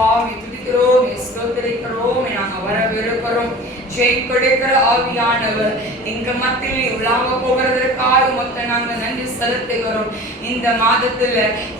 சுவாமி துதிக்கிறோம், ஸ்தோத்திரிக்கிறோம், நாங்கள் வரவிருக்கிறோம். ஜெயம் கொடுக்கிற ஆவியானவர் எங்க மத்தியில் உலாவ போகிறதற்காக மொத்த நாங்கள் நன்றி செலுத்துகிறோம். இந்த மாதத்துல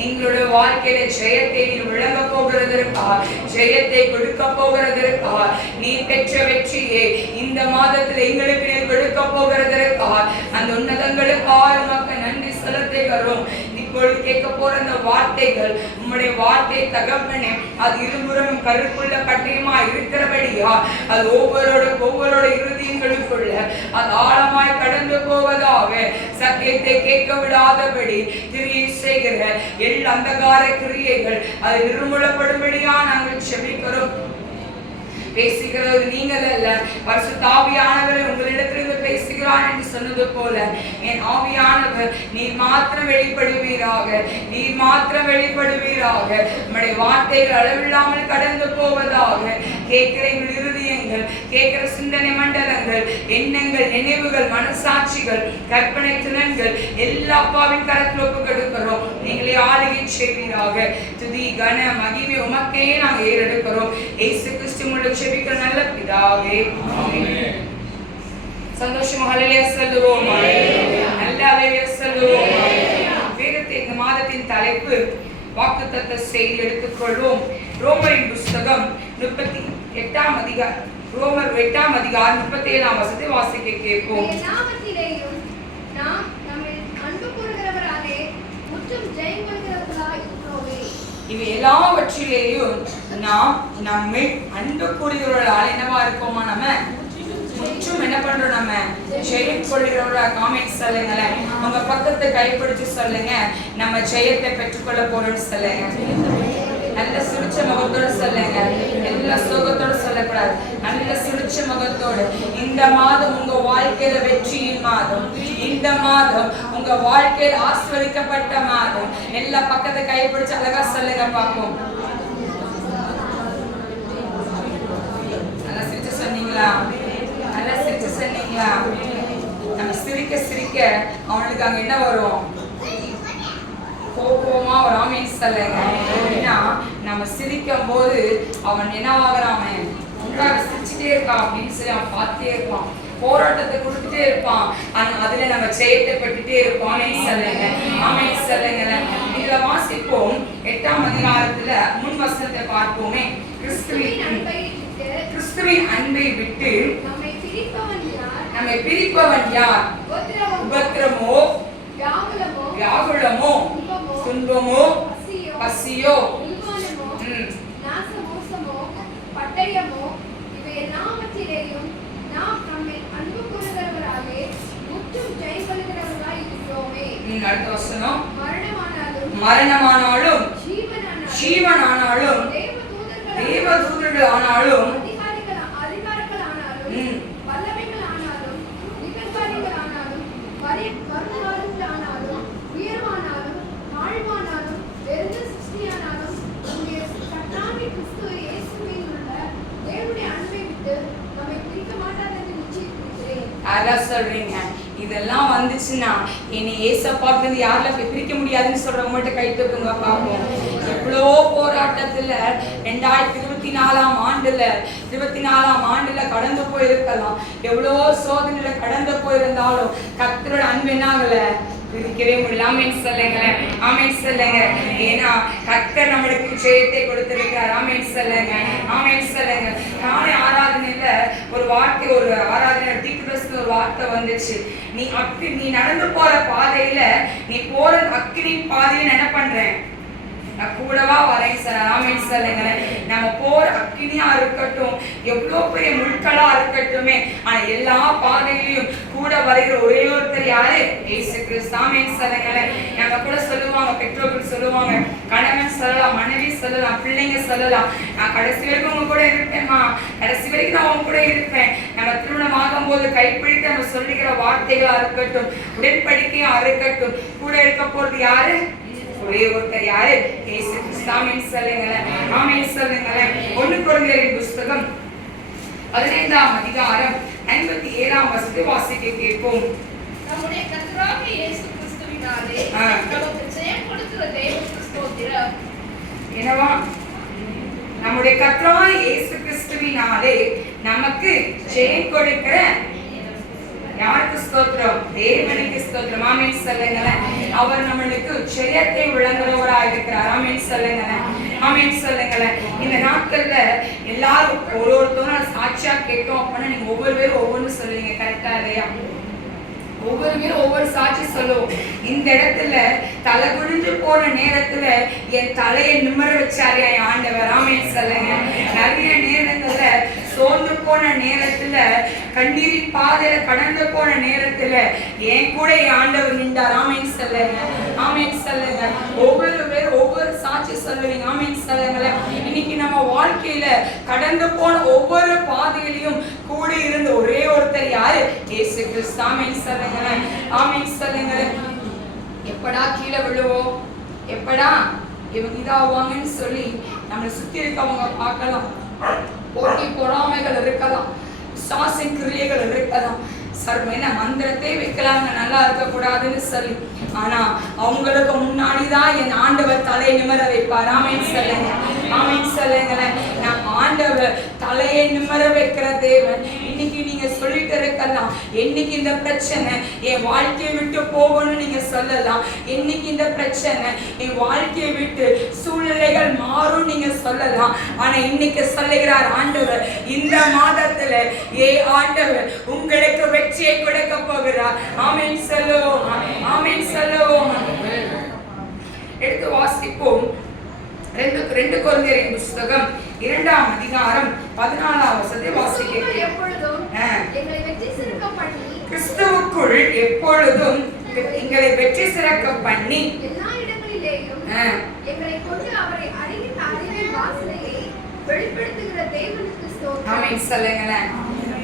எங்களுடைய வாழ்க்கையில ஜெயத்தை விளங்க போகிறதற்காக, ஜெயத்தை கொடுக்க போகிறதற்காக, நீ பெற்ற வெற்றியை இந்த மாதத்துல எங்களுக்கு நீ கொடுக்க போகிறதற்காக அந்த உன்னதங்களுக்காக மக்கள் நன்றி செலுத்துகிறோம். இப்பொழுது கேட்க போற அந்த வார்த்தைகள் உம்முடைய வார்த்தை தகப்பனே, அது இருபுறமும் கருக்குள்ள பட்டயமா இருக்கிறபடியா அது ஒவ்வொருவரோட இருதயங்களுக்குள்ள அது ஆழமாய் கடந்து போவதாக, சத்தியத்தை கேட்க விடாதபடி கிரியை செய்கிற எல்லா அந்தகார கிரியைகள் அது நிர்மூலப்படும்படியா நாங்கள் செபிக்கிறோம். பேசுகிறது நீங்கள் அல்ல, பரிசுத்த ஆவியானவர் உங்களிடத்திலிருந்து பேசுகிறான் என்று சொன்னது போல என் ஆவியானவர் நீர் மாத்திரம் வெளிப்படுவீராக, நீர் மாத்திரம் வெளிப்படுவீராக. நம்முடைய வார்த்தைகள் அளவில்லாமல் கடந்து போவதாக. கேட்கிற எங்கள் இருதயங்கள், கேட்கிற சிந்தனை மண்டலங்கள், எண்ணங்கள், நினைவுகள், மனசாட்சிகள், கற்பனை திறன்கள் எல்லா அப்பாவின் கரத்தில் ஒப்பு கொடுக்கிறோம். நீங்களே ஆளுகை செய்வீராக. துதி கன மகிமை உமக்கே நாங்கள் ஏறெடுக்கிறோம். இயேசு கிறிஸ்து மூலம் செபிக்கிற நல்ல பிதாவே, ஆமென். சந்தோஷமா ஹல்லேலூயா சொல்லுவோம். நல்ல ஹல்லேலூயா சொல்லுவோம். வேதத்தின் இந்த மாதத்தின் தலைப்பு வாக்குத்தத்த செய்தி எடுத்துக்கொள்வோம். ரோமரின் புஸ்தகம் 38ஆம் அதிகாரம், ரோமர் 8ஆம் அதிகாரம் 37ஆம் வசனத்தை வாசிக்க கேட்போம். இவை எல்லாவற்றிலேயும் நாம் நம்மை அன்பு கூறுகிறவர்களால் என்னவா இருக்கோமா? நம்ம முற்றும் என்ன பண்றோம்? நம்ம ஜெயம் கொள்கிறவர்களா? காமெண்ட் சொல்லுங்களேன். உங்க பக்கத்தை கைப்பிடிச்சு சொல்லுங்க, நம்ம ஜெயத்தை பெற்றுக்கொள்ள போறோம்னு சொல்லுங்க. நல்ல சுழிச்ச முகத்தோடு சொல்லுங்க, எல்லா சோகத்தோடு சொல்லக்கூடாது, நல்ல சுழிச்ச முகத்தோடு. இந்த மாதம் உங்க வாழ்க்கையில வெற்றியின் மாதம், இந்த மாதம் உங்க வாழ்க்கையில் ஆசீர்வதிக்கப்பட்ட மாதம். எல்லா பக்கத்தை கைப்பிடிச்சு அழகா சொல்லுங்க பார்ப்போம். நல்லா சிரிச்சு சொன்னீங்களா? நல்லா சிரிச்சு சொன்னீங்களா? நம்ம சிரிக்க சிரிக்க அவனுக்கு அங்க என்ன வரும்? கோபமா ஒரு ஆமீன் சொல்லுங்க. ஏன்னா நம்ம சிரிக்கும் போது அவன் என்னவாகிறான்? சிரிச்சுட்டே இருக்கான் அப்படின்னு சொல்லி அவன் பார்த்துட்டே இருப்பான், போராட்டத்தை கொடுத்துட்டே இருப்பான். அதுல நம்ம ஜெயத்தை பெற்றுட்டே இருப்போம். ஆமீன் சொல்லுங்க, ஆமீன் சொல்லுங்க. இதுல வாசிப்போம் 8ஆம் அதிகாரத்துல முன் வசனத்தை பார்ப்போமே. கிறிஸ்துவின் அன்பை விட்டு நம்மை பிரிப்பவன் யார்? உபத்திரமோ, வியாகுலமோ, துன்பமோ, பசியோ, பட்டயமோ, இவை எல்லாவற்றிலேயும் நாம் நம்மை அன்பு கூறுகிறவராலே முற்றும் ஜெயங்கொள்கிறவர்களாய் இருக்கிறோமே. அடுத்த வசனம். மரணமானாலும் ஜீவனானாலும் தேவதூதர்கள் ஆனாலும் அதிகாரிகள் ஆனாலும் வல்லமைகள் ஆனாலும் நிகழ்காரியங்கள் ஆனாலும் வருங்காலங்கள் ஆனாலும் உயர்வானாலும் தாழ்வானாலும் எந்த சிருஷ்டியானாலும் நம்முடைய கர்த்தராகிய கிறிஸ்து இயேசுவில் உள்ள தேவனுடைய அன்பை விட்டு நம்மை பிரிக்க மாட்டார் என்று நிச்சயிக்கிறேன். அதான் சொல்றீங்க. இதெல்லாம் வந்துச்சுன்னா என்னை ஏசப்பாட்டு யாரில் பிரிக்க முடியாதுன்னு சொல்றவங்க மட்டும் கை தூக்குங்க பார்ப்போம். எவ்வளோ போராட்டத்துல 2024ஆம் ஆண்டுல கடந்து போயிருக்கலாம், எவ்வளோ சோதனையில கடந்து போயிருந்தாலும் கர்த்தரோட அன்பு என்னாகல பிரிக்கவே முடியல. சொல்லுங்களேன், ஆமேன் சொல்லுங்க. ஏன்னா கர்த்தர் நம்மளுக்கு ஜெயத்தை கொடுத்திருக்கிறார். ஆமேன் சொல்லுங்க, ஆமேன் சொல்லுங்க. நானே ஆராதனையில ஒரு வார்த்தை, ஒரு ஆராதனை தீர்க்கதரிசன ஒரு வார்த்தை வந்துச்சு. நீ நடந்து போற பாதையில, நீ போற அக்கினி பாதையில என்ன பண்றேன்? நான் கூடவா வரேன் சார். ஆமேன் சொல்லுங்களேன். நம்ம போற அக்கினியா இருக்கட்டும், எவ்வளோ பெரிய முட்களா இருக்கட்டுமே, ஆனா எல்லா பாதையிலையும் கூட வருகிற ஒரே ஒருத்தர் யாரு? இயேசு கிறிஸ்து. ஆமேன் சொல்லுங்களேன். நம்ம கூட சொல்லுவாங்க, பெற்றோர்கள் சொல்லுவாங்க, கணவன் சொல்லலாம், மனைவி சொல்லலாம், பிள்ளைங்க சொல்லலாம், நான் கடைசி வரைக்கும் உங்க கூட இருப்பேன்மா, கடைசி வரைக்கும் நான் உங்க கூட இருப்பேன். நம்ம திருமணம் ஆகும் போது கைப்பிடித்து நம்ம சொல்லிக்கிற வார்த்தைகளா இருக்கட்டும், உடன்படிக்கையா இருக்கட்டும், கூட இருக்க போறது யாரு? ஒரே ஒருத்தர் யாரு? இயேசு கிறிஸ்து. ஆமென் சொல்லுங்களேன், ஆமென் சொல்லுங்களேன். 1 கொரிந்தியரின் புஸ்தகம் 15ஆம் அதிகாரம் 57ஆம் வசனத்தை வாசிக்க கேட்போம். நம்முடைய கர்த்தராகிய இயேசு கிறிஸ்துவினாலே நமக்கு ஜெயம் கொடுக்கிற தேவனுக்கு ஸ்தோத்திரம். என்னவா? நம்முடைய கர்த்தராகிய இயேசு கிறிஸ்துவினாலே நமக்கு ஜெயம் கொடுக்கிற யாருக்கு ஸ்தோத்திரம்? தேவனுக்கு ஸ்தோத்திரம். ஆமென் சொல்லுங்களேன். அவர் நம்மளுக்கு ஜெயத்தை வழங்குறவராக இருக்கிறார். ஆமென் சொல்லுங்களேன். ஆமென் சொல்லுங்களேன். இந்த நாட்கள்ல எல்லாரும் ஒருத்தரும் சாட்சியா கேட்டோம் அப்படின்னா நீங்க ஒவ்வொரு பேரும் ஒவ்வொன்று சொல்லுவீங்க. கரெக்டா இல்லையா? ஒவ்வொரு பேரும் ஒவ்வொரு சாட்சி சொல்லுவோம். இந்த இடத்துல தலை குனிஞ்சு போன நேரத்துல என் தலையை நிம்மர வச்சாரு என் ஆண்டவர். ஆமென் சொல்லுங்க. நிறைய நேரங்கள்ல சோர்ந்து போன நேரத்துல கண்ணீரின் பாதையில கடந்து போன நேரத்துல என் கூட என் ஆண்டவர் நின்றார். ஆமென் சொல்லுங்க. ஆமென் சொல்லுங்க. ஒவ்வொரு பேரும் ஒவ்வொரு சாட்சி சொல்லுவீங்க. ஆமென் சொல்லுங்களேன். இன்னைக்கு நம்ம வாழ்க்கையில கடந்து போன ஒவ்வொரு பாதையிலையும் கூட இருந்த ஒரே ஒருத்தர் யாரு? இயேசு கிறிஸ்து. ஆமென் சொல்லுங்க. ஆமென் சொல்லுங்க. எப்படா கீழே விழுவோம், எப்படா இவங்க இதாவாங்கன்னு சொல்லி நம்மளை சுத்தி இருக்கவங்க பார்க்கலாம். போட்டி பொறாமைகள் இருக்கலாம், சாசின் கிரியைகள் இருக்கலாம், சர்வன மந்திரத்தை வைக்கலாங்க நல்லா இருக்கக்கூடாதுன்னு சொல்லி. ஆனா அவங்களுக்கு முன்னாடிதான் என் ஆண்டவர் தலையை நிமிர வைப்பார். ஆமென் சொல்லுங்க. ஆமென் சொல்லுங்களேன். நான் ஆண்டவர் தலையை நிமிர வைக்கிற தேவன். இன்னைக்கு நீங்க சொல்லிட்டு இருக்கலாம், என்னைக்கு இந்த பிரச்சனை என் வாழ்க்கையை விட்டு போகணும்னு நீங்க சொல்லலாம். என்னைக்கு இந்த பிரச்சனை என் வாழ்க்கையை விட்டு சூழ்நிலைகள் மாறும் நீங்க சொல்லலாம். ஆனா இன்னைக்கு சொல்லுகிறார் ஆண்டவர், இந்த மாதத்துல ஆண்டவர் உங்களுக்கு வெற்றியை கொடுக்க போகிறார். ஆமென் சொல்லுவோம். ஆமென் சொல்லுவோம். எடுத்து வாசிப்போம். 2 கொரிந்தியரின் புத்தகம் 2ஆம் அதிகாரம் 14ஆம் வசனத்தை வாசிக்கிறேன். கிறிஸ்துவுக்குள் எப்பொழுதும் எங்களை வெற்றி சிறக்க பண்ணி எல்லா இடங்களிலேயும் எங்களை கொண்டு அவரை அறிகின்ற அறிவின் வாசனையை வெளிப்படுத்துகிற தேவனுக்கு ஸ்தோத்திரம். ஆமென் சொல்லுங்களேன்.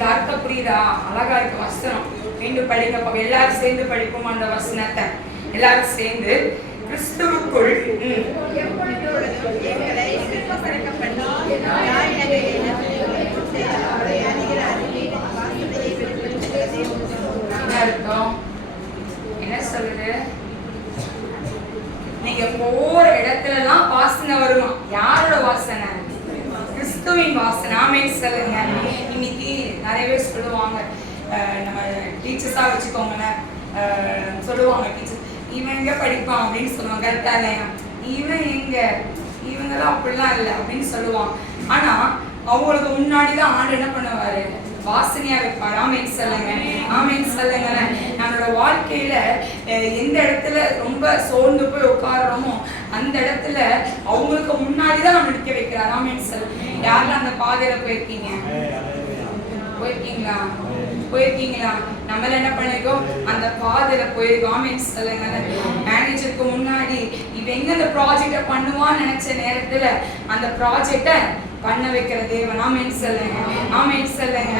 தார்த்த புரியுதா? அழகா இருக்கு வசனம். மீண்டும் படிங்க. எல்லாரும் சேர்ந்து படிப்போம் அந்த வசனத்தை. எல்லாரும் சேர்ந்து கிறிஸ்துவுக்குள் என்ன சொல்லுது? நீங்க போற இடத்துலலாம் வாசனை வருமா? யாரோட வாசனை? கிறிஸ்துவின் வாசனை. ஆமென் சொல்லுங்க. இன்னைக்கு நிறைய பேர் சொல்லுவாங்க, நம்ம டீச்சர்ஸா வச்சுக்கோங்களேன், சொல்லுவாங்க டீச்சர் இவன் எங்க படிப்பான் அப்படின்னு சொல்லுவாங்க. கரெக்டா இல்லையா? இவன் எங்க, இவங்கெல்லாம் அப்படிலாம் இல்லை அப்படின்னு சொல்லுவாங்க. ஆனா அவங்களுக்கு முன்னாடிதான் ஆண்டு என்ன பண்ணுவாரு? வாசனையா வைப்பார். ஆமென் சொல்லுங்க. ஆமென் சொல்லுங்க. நம்மளோட வாழ்க்கையில எந்த இடத்துல ரொம்ப சோர்ந்து போய் உட்காரணுமோ அந்த இடத்துல அவங்களுக்கு முன்னாடிதான் நம்ம நிற்க வைக்கிறார். ஆமென் சொல்லுங்க. யாரெல்லாம் அந்த பாதையில போயிருக்கீங்க? போயிருக்கீங்களா? போயிருக்கீங்களா? நம்மள என்ன பண்ணிருக்கோம்? அந்த பாதையில போயிருக்கோம். ஆமென் சொல்லுங்க. மேனேஜருக்கு முன்னாடி இவ எங்க அந்த ப்ராஜெக்ட பண்ணுவான்னு நினைச்ச நேரத்துல அந்த ப்ராஜெக்ட பண்ண வைக்கிற தேவன். ஆமென் சொல்லுங்க. ஆமென் சொல்லுங்க.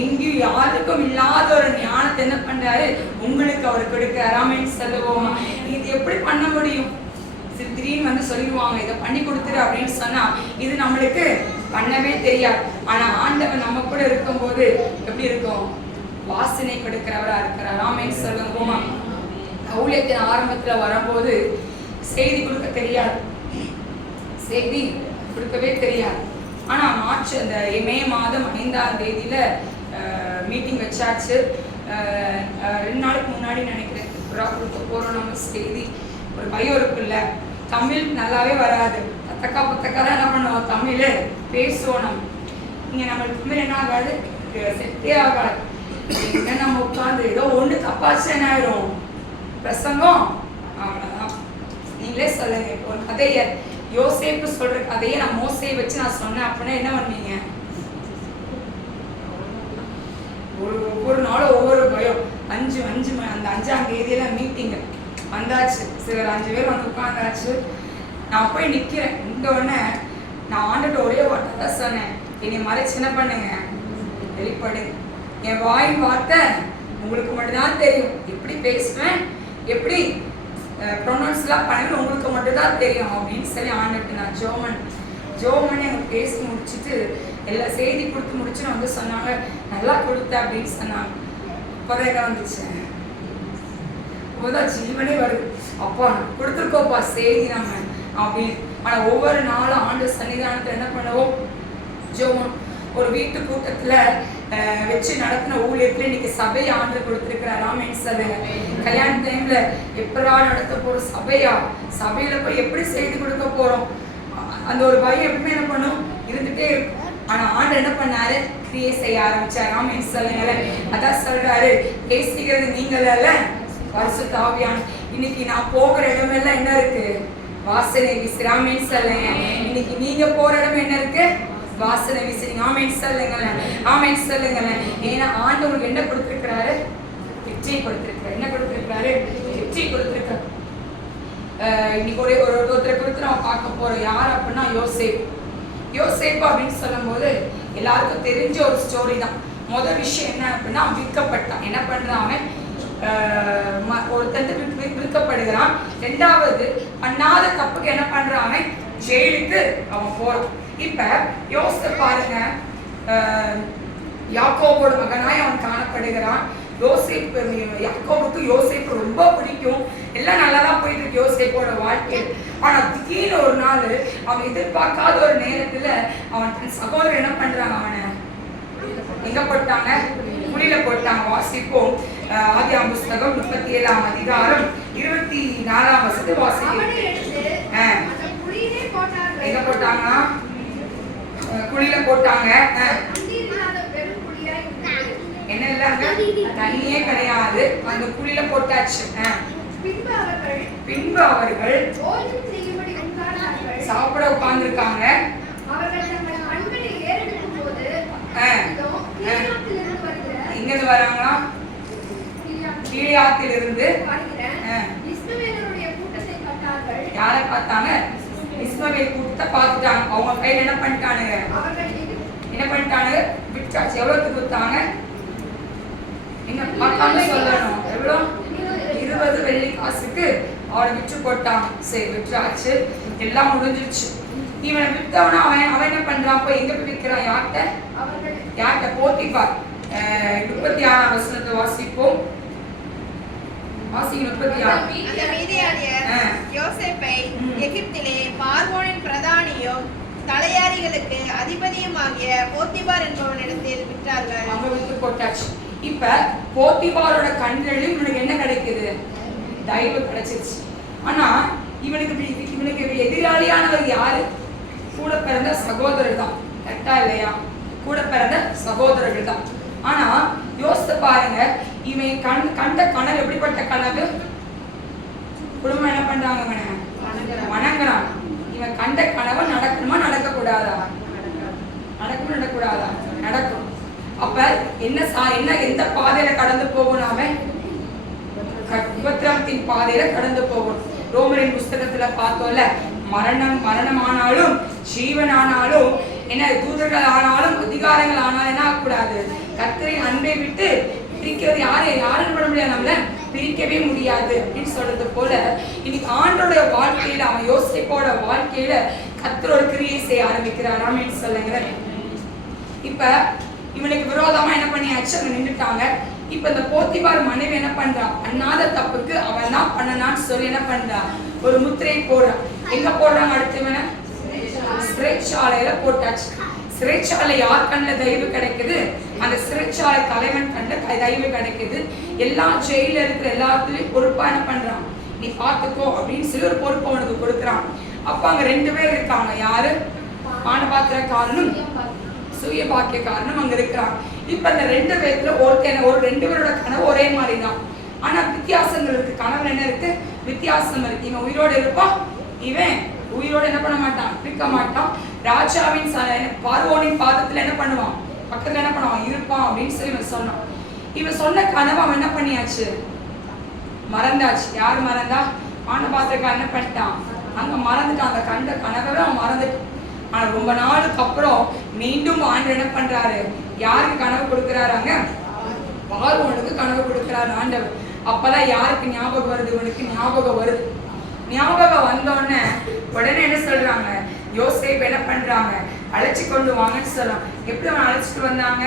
எங்கேயும் யாருக்கும் இல்லாத ஒரு ஞானத்தை என்ன பண்றாரு? உங்களுக்கு அவர் கொடுக்கிறார். ஆமென் சொல்லுவோம். இது எப்படி பண்ண முடியும்? திடீர்னு வந்து சொல்லிடுவாங்க, இதை பண்ணி கொடுத்துரு அப்படின்னு சொன்னா இது நம்மளுக்கு பண்ணவே தெரியாது. ஆனா ஆண்டவன் நம்ம கூட இருக்கும்போது எப்படி இருக்கும்? வாசனை கொடுக்கிறவரா இருக்கிறார். ஆமென் சொல்லுவோமா. ஊழியத்தின் ஆரம்பத்துல வரும்போது செய்தி கொடுக்க தெரியாது, செய்தி கொடுக்கவே தெரியாது. ஆனா மார்ச் அந்த மே மாதம் 5ஆம் தேதியில மீட்டிங் வச்சாச்சு. 2 நாளுக்கு முன்னாடி நினைக்கிறேன் கொடுக்க போறோம் நம்ம செய்தி. ஒரு பயம் இருக்குல்ல, தமிழ் நல்லாவே வராது, பத்தக்கா தான் என்ன பண்ணுவோம், தமிழ் பேசுவோம். நம்ம இங்க நம்மளுக்கு தமிழ் என்ன ஆகாது, செட்டே ஆகாது. நம்ம உட்காந்து ஏதோ ஒன்று தப்பாச்சு என்ன ஆயிரும் பிரசங்கம். அவ்வளோதான். நீங்களே சொல்லுங்க. இப்போ ஒரு கதையை, யோசேப்பு சொல்ற கதையை நான் மோசையை வச்சு நான் சொன்னேன் அப்படின்னா என்ன பண்ணுவீங்க? ஒவ்வொரு நாளும் ஒவ்வொரு பயம். 5 அந்த 5ஆம் தேதியில மீட்டிங் வந்தாச்சு. சிலர் 5 பேர் வந்து உட்காந்தாச்சு. நான் போய் நிக்கிறேன். இந்த உடனே நான் ஆண்டுட்டு ஒரே வார்த்தை தான் சொன்னேன், என்னை மறைச்சு என்ன பண்ணுங்க, வெளிப்படு. என் வாயின் வார்த்தை உங்களுக்கு மட்டும்தான் தெரியும். எப்படி பேசுவேன், எப்படி ப்ரொனவுன்ஸ்லாம் பண்ணுவேன் உங்களுக்கு மட்டும்தான் தெரியும் அப்படின்னு சொல்லி ஆண்டுட்டு நான் ஜோமன் எனக்கு பேசி முடிச்சுட்டு எல்லா செய்தி கொடுத்து முடிச்சுன்னு வந்து சொன்னாங்க, நல்லா கொடுத்த அப்படின்னு சொன்னாங்க. இப்போதான் வந்துச்சு, இப்போதான் ஜீவனே வருது. அப்பா கொடுத்துருக்கோப்பா செய்தி நம்ம அப்படின்னு. ஆனால் ஒவ்வொரு நாளும் ஆண்டு சன்னிதானத்தில் என்ன பண்ணுவோம், ஒரு வீட்டு கூட்டத்துல வச்சு நடத்தின ஊழியத்துல இன்னைக்கு சபையை ஆண்டு கொடுத்திருக்கிறார். ஆமென் சொல்லுங்க. கல்யாண டைம்ல எப்படா நடத்த போறோம், சபையில போய் எப்படி செய்து கொடுக்க போறோம், அந்த ஒரு பயம் எப்பவுமே என்ன பண்ணும், இருந்துட்டே இருக்கும். ஆனா ஆண்டு என்ன பண்ணாரு, கிரியை செய்ய ஆரம்பிச்சாரு. ஆமென் சொல்லுங்க. அதான் சொல்றாரு, பேசிக்கிறது நீங்கள பரிசுத்த ஆவியானவர். இன்னைக்கு நான் போகிற இடமெல்லாம் என்ன இருக்கு, வாசனை வீசுற. ஆமென் சொல்லுங்க. இன்னைக்கு நீங்க போற இடம் என்ன இருக்கு, வாசனை வீசுறீங்க. ஆமென் சொல்லுங்க. ஆமென் சொல்லுங்க. ஏன்னா ஆண்டவர் என்ன கொடுத்திருக்கிறாரு, வெற்றி கொடுத்திருக்கிறாரு. என்ன கொடுத்திருக்கிறாரு, வெற்றி கொடுத்திருக்கிறாரு. இன்னைக்கு ஒருத்தரை குறித்து நம்ம பார்க்க போறோம். யார் அப்படின்னா யோசேப்பு அப்படின்னு சொல்லும் போது எல்லாருக்கும் தெரிஞ்ச ஒரு ஸ்டோரி தான். முதல் விஷயம் என்ன அப்படின்னா, விற்கப்பட்டான். என்ன பண்றான், அவன் ஒருத்தன் விற்கப்படுகிறான். ரெண்டாவது, பண்ணாத தப்புக்கு என்ன பண்றான், அவன் ஜெயிலுக்கு அவன் போறான். இப்ப யோசித்து பாருங்க, யாக்கோபோட மகனாய் அவன் காணப்படுகிறான். யாக்கோபுக்கு யோசேப்பு ரொம்ப பிடிக்கும். எல்லாம் நல்லாதான் போயிட்டு இருக்கு யோசேப்போட வாழ்க்கை. ஆனா திடீர்னு ஒரு நாள் அவன் எதிர்பார்க்காத ஒரு நேரத்துல அவன் தன் சகோதரர் என்ன பண்றாங்க, அவனை எங்க போட்டாங்க, குழியில போட்டாங்க. வாசிப்போம். ஆதியாகமம் புத்தகம் 37ஆம் அதிகாரம் 24ஆம் வசனத்தை வாசிக்கிறோம். எங்க போட்டாங்க, குழியில போட்டாங்க. என்ன இல்லங்க, தண்ணியே கிடையாது, அந்த குழியில போட்டாச்சு. பின்பு அவர்கள் சாப்பிட உட்கார்ந்துருக்காங்க. எங்க வராங்களா, கீழியாத்தில் இருந்து. யாரை பார்த்தாங்க, இஸ்மவேல் கூட்டத்தை பார்த்துட்டாங்க. அவங்க கையில என்ன பண்ணிட்டானுங்க, விட்டாச்சு. எவ்வளவுக்கு கொடுத்தாங்க, என்ன பார்க்காம சொல்லணும், எவ்வளோ, 20 வெள்ளி காசுக்கு அவனை விற்று போட்டாங்க. சரி, விற்றாச்சு, எல்லாம் முடிஞ்சிருச்சு. இவனை வித்தவனா அவன் என்ன பண்றான், போய் எங்க போய் விற்கிறான், யார்கிட்ட, போத்திபார். 36ஆம் வசனத்தை வாசிப்போம். வாசிங்க 36. யோசேப்பை எகிப்திலே பார்வோனின் பிரதானியும் தலையாரிகளுக்கு அதிபதியுமாகிய போத்திபார் என்பவனிடத்தில் விற்றார்கள். அவங்க விற்று போட்டாச்சு. இப்ப போத்திபாரோட கண்களிலும் இவனுக்கு என்ன கிடைக்குது, தயவு கிடைச்சிருச்சு. ஆனா இவனுக்கு எதிராளியானவர் யாரு, கூட பிறந்த சகோதரர் தான். கரெக்டா இல்லையா, கூட பிறந்த சகோதரர்கள் தான். ஆனா யோசித்து பாருங்க, இவன் கண்ட கனவு எப்படிப்பட்ட கனவு, குடும்பம் என்ன பண்றாங்க, வணங்குறான். இவன் கண்ட கனவு நடக்கணுமா நடக்கக்கூடாதா, நடக்கக்கூடாதா, நடக்கும். அப்ப என்ன எந்த பாதையில கடந்து போகணும், அவன் உபத்திரவத்தின் பாதையில கடந்து போகணும். ரோமரின் புஸ்தகத்துல பார்த்தோம்ல, மரணமானாலும் ஜீவனானாலும் என்ன, தூதர்கள் ஆனாலும் அதிகாரங்கள் ஆனாலும் என்ன ஆகக்கூடாது, கர்த்தரின் அன்பை விட்டு பிரிக்கிறது யாரும் பண்ண முடியாது, நம்மள பிரிக்கவே முடியாது அப்படின்னு சொல்றது போல இன்னைக்கு ஆண்டோட வாழ்க்கையில, அவன் யோசேப்போட வாழ்க்கையில கர்த்தர் ஒரு கிரியை செய்ய ஆரம்பிக்கிறார். ஆமென் சொல்லுங்க. இப்ப இவனுக்கு விரோதமா என்ன பண்ணியாச்சு, அவன் நின்றுட்டாங்க. இப்ப இந்த போத்திபார் மனைவி என்ன பண்றான், பண்ணாத தப்புக்கு அவன் தான் பண்ணனான்னு சொல்லி என்ன பண்றான், ஒரு முத்திரையை போடுறான். எங்க போடுறாங்க, அடுத்தவன சிறைச்சாலையில போட்டாச்சு. சிறைச்சாலை யார் கண்ணில் தயவு கிடைக்குது, அந்த சிறைச்சாலை தலைவன் கண்ணில் தயவு கிடைக்குது. எல்லா ஜெயில இருக்கிற எல்லாத்துலயும் பொறுப்பா என்ன பண்றான், நீ பாத்துக்கோ அப்படின்னு சொல்லி ஒரு பொறுப்பு அவனுக்கு கொடுக்குறான். அப்ப அங்க 2 பேர் இருக்காங்க. யாரு, பானபாத்திரக்காரனும் சுய பாக்கியக்காரனும் அங்க இருக்கிறான். இப்ப அந்த 2 பேர்ல ஒரு 2 பேரோட கனவு ஒரே மாதிரி தான். ஆனா வித்தியாசங்கள் இருக்கு, கனவுல என்ன இருக்கு, வித்தியாசம் இருக்கு. இவன் உயிரோடு இருப்பான், இவன் உயிரோடு என்ன பண்ண மாட்டான், இருக்க மாட்டான். ராஜாவின் பார்வோனின் பாதத்துல என்ன பண்ணுவான், பக்கத்துல என்ன பண்ணுவான், இருப்பான் அப்படின்னு சொல்லி இவன் சொன்னான். இவன் சொன்ன கனவு அவன் என்ன பண்ணியாச்சு, மறந்தாச்சு. யார் மறந்தா, பானபாத்திரக்காரன் என்ன பண்ணிட்டான், அங்க மறந்துட்டான். அந்த கண்ட கனவை அவன் மறந்துட்டான். ஆனா ரொம்ப நாளுக்கு அப்புறம் மீண்டும் ஆண்டவர் என்ன பண்றாரு, யாருக்கு கனவு கொடுக்கிறாராங்க, பார்வோனுக்கு கனவு கொடுக்கிறாரு ஆண்டவர். அப்பதான் யாருக்கு ஞாபகம் வருது, இவனுக்கு ஞாபகம் வருது. ஞாபகம் வந்தோடனே உடனே என்ன சொல்றாங்க, யோசேப்பு என்ன பண்றாங்க, அழைச்சி கொண்டு வாங்கன்னு சொல்றாங்க. எப்படி அவன் அழைச்சிட்டு வந்தாங்க,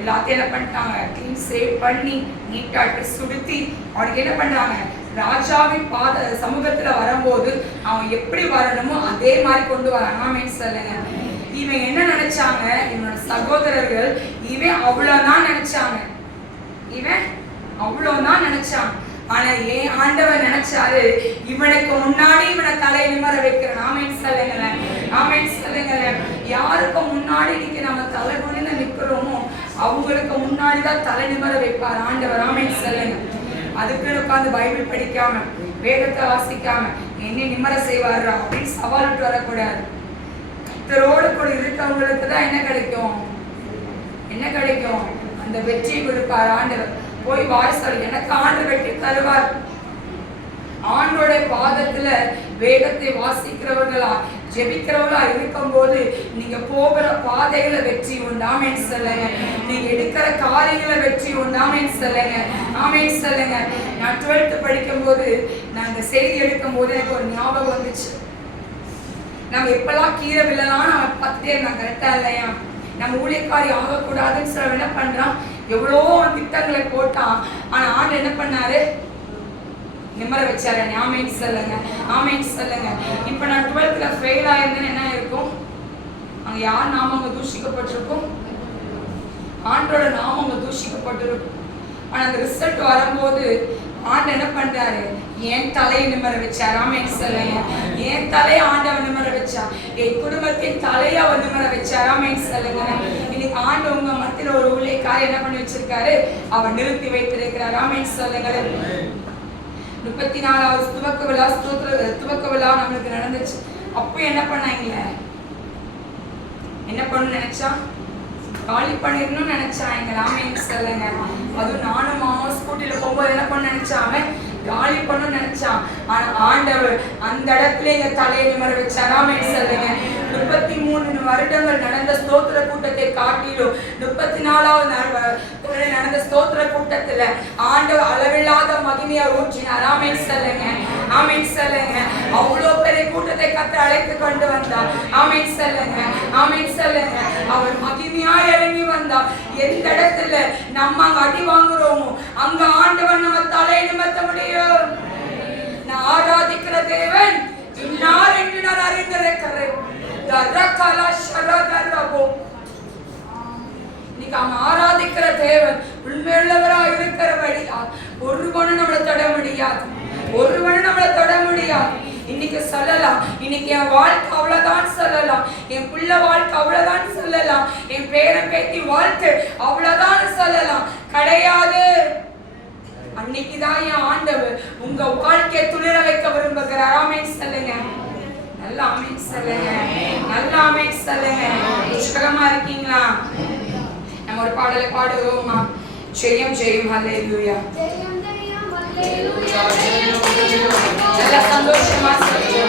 எல்லாத்தையும் என்ன பண்ணிட்டாங்க, கிளீன் சேவ் பண்ணி நீட்டாட்டு சுடுத்தி அவனுக்கு என்ன பண்றாங்க, ராஜாவின் சமூகத்துல வரும்போது அவன் எப்படி வரணுமோ அதே மாதிரி கொண்டு வராங்க. சொல்லுங்க. இவன் என்ன நினைச்சாங்க, இவனோட சகோதரர்கள் இவன் அவ்வளவுதான் நினைச்சாங்க, இவன் அவ்வளவுதான் நினைச்சான். ஆனா ஏன் ஆண்டவர் நினைச்சாரு, இவனுக்கு முன்னாடி இவனை தலையை நிமர வைக்கிறேன். ஆமென் சொல்லுங்களேன், ஆமென் சொல்லுங்களேன். யாருக்கு முன்னாடி இன்னைக்கு நம்ம தலை குனிந்து நிற்கிறோமோ அவங்களுக்கு முன்னாடிதான் தலை நிமர வைப்பார் ஆண்டவர். ஆமென் சொல்லுங்க. அதுக்குன்னு உட்காந்து பைபிள் படிக்காம வேதத்தை வாசிக்காம என்ன நிமர செய்வாரா அப்படின்னு சவால் விட்டு வரக்கூடாது. கர்த்தரோடு கூட இருக்கவங்களுக்கு தான் என்ன கிடைக்கும், என்ன கிடைக்கும், அந்த வெற்றி கொடுப்பார் ஆண்டவர். போய் வாய்ஸ் எனக்கு ஆண்டு வெற்றி தருவார். ஆண்டோட பாதத்துல வேதத்தை வாசிக்கிறவர்களா ஜெபிக்கிறவர்களா இருக்கும் போது நீங்க போகிற பாதைகளை வெற்றி உண்டு. ஆமென் சொல்லுங்க. நீங்க எடுக்கிற காரியங்களை வெற்றி உண்டு. ஆமென் சொல்லுங்க, ஆமென் சொல்லுங்க. நான் 12th படிக்கும் போது நான் இந்த செய்தி எடுக்கும் போது எனக்கு ஒரு ஞாபகம் வந்துச்சு. நம்ம எப்பெல்லாம் கீரை விழலாம் நம்ம பார்த்துட்டே இருந்தாங்க, கரெக்டா இல்லையா? நம்ம ஊழியக்காரி ஆகக்கூடாதுன்னு சொல்ல என்ன பண்றான், எவ்வளோ திட்டங்களை போட்டான். ஆனா ஆண்டு என்ன பண்ணாரு, நிம்மர வச்சாரு. ஆமென் சொல்லுங்க, ஆமென் சொல்லுங்க. இப்ப நான் 12th ஃபெயில் ஆயிருந்தேன்னு என்ன இருக்கும், அங்க யார் நாம அங்க தூஷிக்கப்பட்டிருக்கும், ஆண்டோட நாம அங்க தூஷிக்கப்பட்டிருக்கும். ஆனா அந்த ரிசல்ட் வரும்போது ஆண்டு என்ன பண்றாரு, என் தலையை நிம்மர வச்சார். ஆமென் சொல்லுங்க. என் தலையை ஆண்டவர் நிம்மர வச்சார், என் குடும்பத்தின் தலையை அவர் நிம்மர வச்சார். ஆமென் சொல்லுங்க. இன்னைக்கு ஆண்டு உங்க மத்தியில ஒரு ஊழியக்காரர் என்ன பண்ணி வச்சிருக்காரு, அவர் நிறுத்தி வைத்திருக்கிறார். ஆமென் சொல்லுங்க. 34வது துவக்க விழா நம்மளுக்கு நடந்துச்சு. அப்போ என்ன பண்ணாங்க, என்ன பண்ணு நினைச்சா, காலி பண்ணிடணும்னு நினைச்சாங்க. ஆமென் சொல்லுங்க. அதுவும் நானும் மாமா ஸ்கூட்டில போகும்போது என்ன பண்ண நினைச்சாங்க, காலி பண்ணு நினைச்சான். ஆனா ஆண்டவர் அந்த இடத்துல எங்க தலையை நிமர வச்சார். ஆமென் சொல்லுங்க. 33 வருடங்கள் நடந்த ஸ்தோத்திர கூட்டத்தை காட்டிலும் 34வது நடந்த ஸ்தோத்திர கூட்டத்துல ஆண்டவர் அளவில்லாத மகிமையை ஊற்றினார். ஆமென் சொல்லுங்க, ஆமென் சொல்லுங்க. அவ்வளோ பெரிய கூட்டத்தை கர்த்தர் அழைத்து கொண்டு வந்தார். ஆமென் சொல்லுங்க, ஆமென் சொல்லுங்க. அவர் மகிமையா இறங்கி வந்தார். எந்த இடத்துல நம்ம அடி வாங்குறோமோ அங்க ஆண்டவர் நம்ம தலையை நிமிர்த்த முடியும். நான் ஆராதிக்கிற தேவன் இன்னார் என்று நான் அறிந்திருக்கிறேன். இன்னைக்கு அவன் ஆராதிக்கிற தேவன் உண்மையுள்ளவராக இருக்கிறபடியா ஒருவனும் நம்மளை தொட முடியாது, ஒருவனும் நம்மளை தொட முடியாது. இன்னைக்கு சொல்லலாம், இன்னைக்கு என் வாழ்க்கை அவ்வளவுதான் சொல்லலாம், என் பிள்ளை வாழ்க்கை அவ்வளவுதான் சொல்லலாம், என் பேரன் பேத்தி வாழ்க்கை அவ்வளவுதான் சொல்லலாம். கிடையாது. அன்னைக்குதான் என் ஆண்டவர் உங்க வாழ்க்கையை துளிர வைக்க விரும்புகிறார். ஆமென் சொல்லுங்க, நல்ல ஆமென் சொல்லுங்க, நல்ல ஆமென் சொல்லுங்க. உற்சாகமா இருக்கீங்களா? நம்ம ஒரு பாடலை பாடுவோமா? ஜெயம் ஜெயம் ஹல்லேலூயா, நல்ல சந்தோஷமா சொல்லுங்க.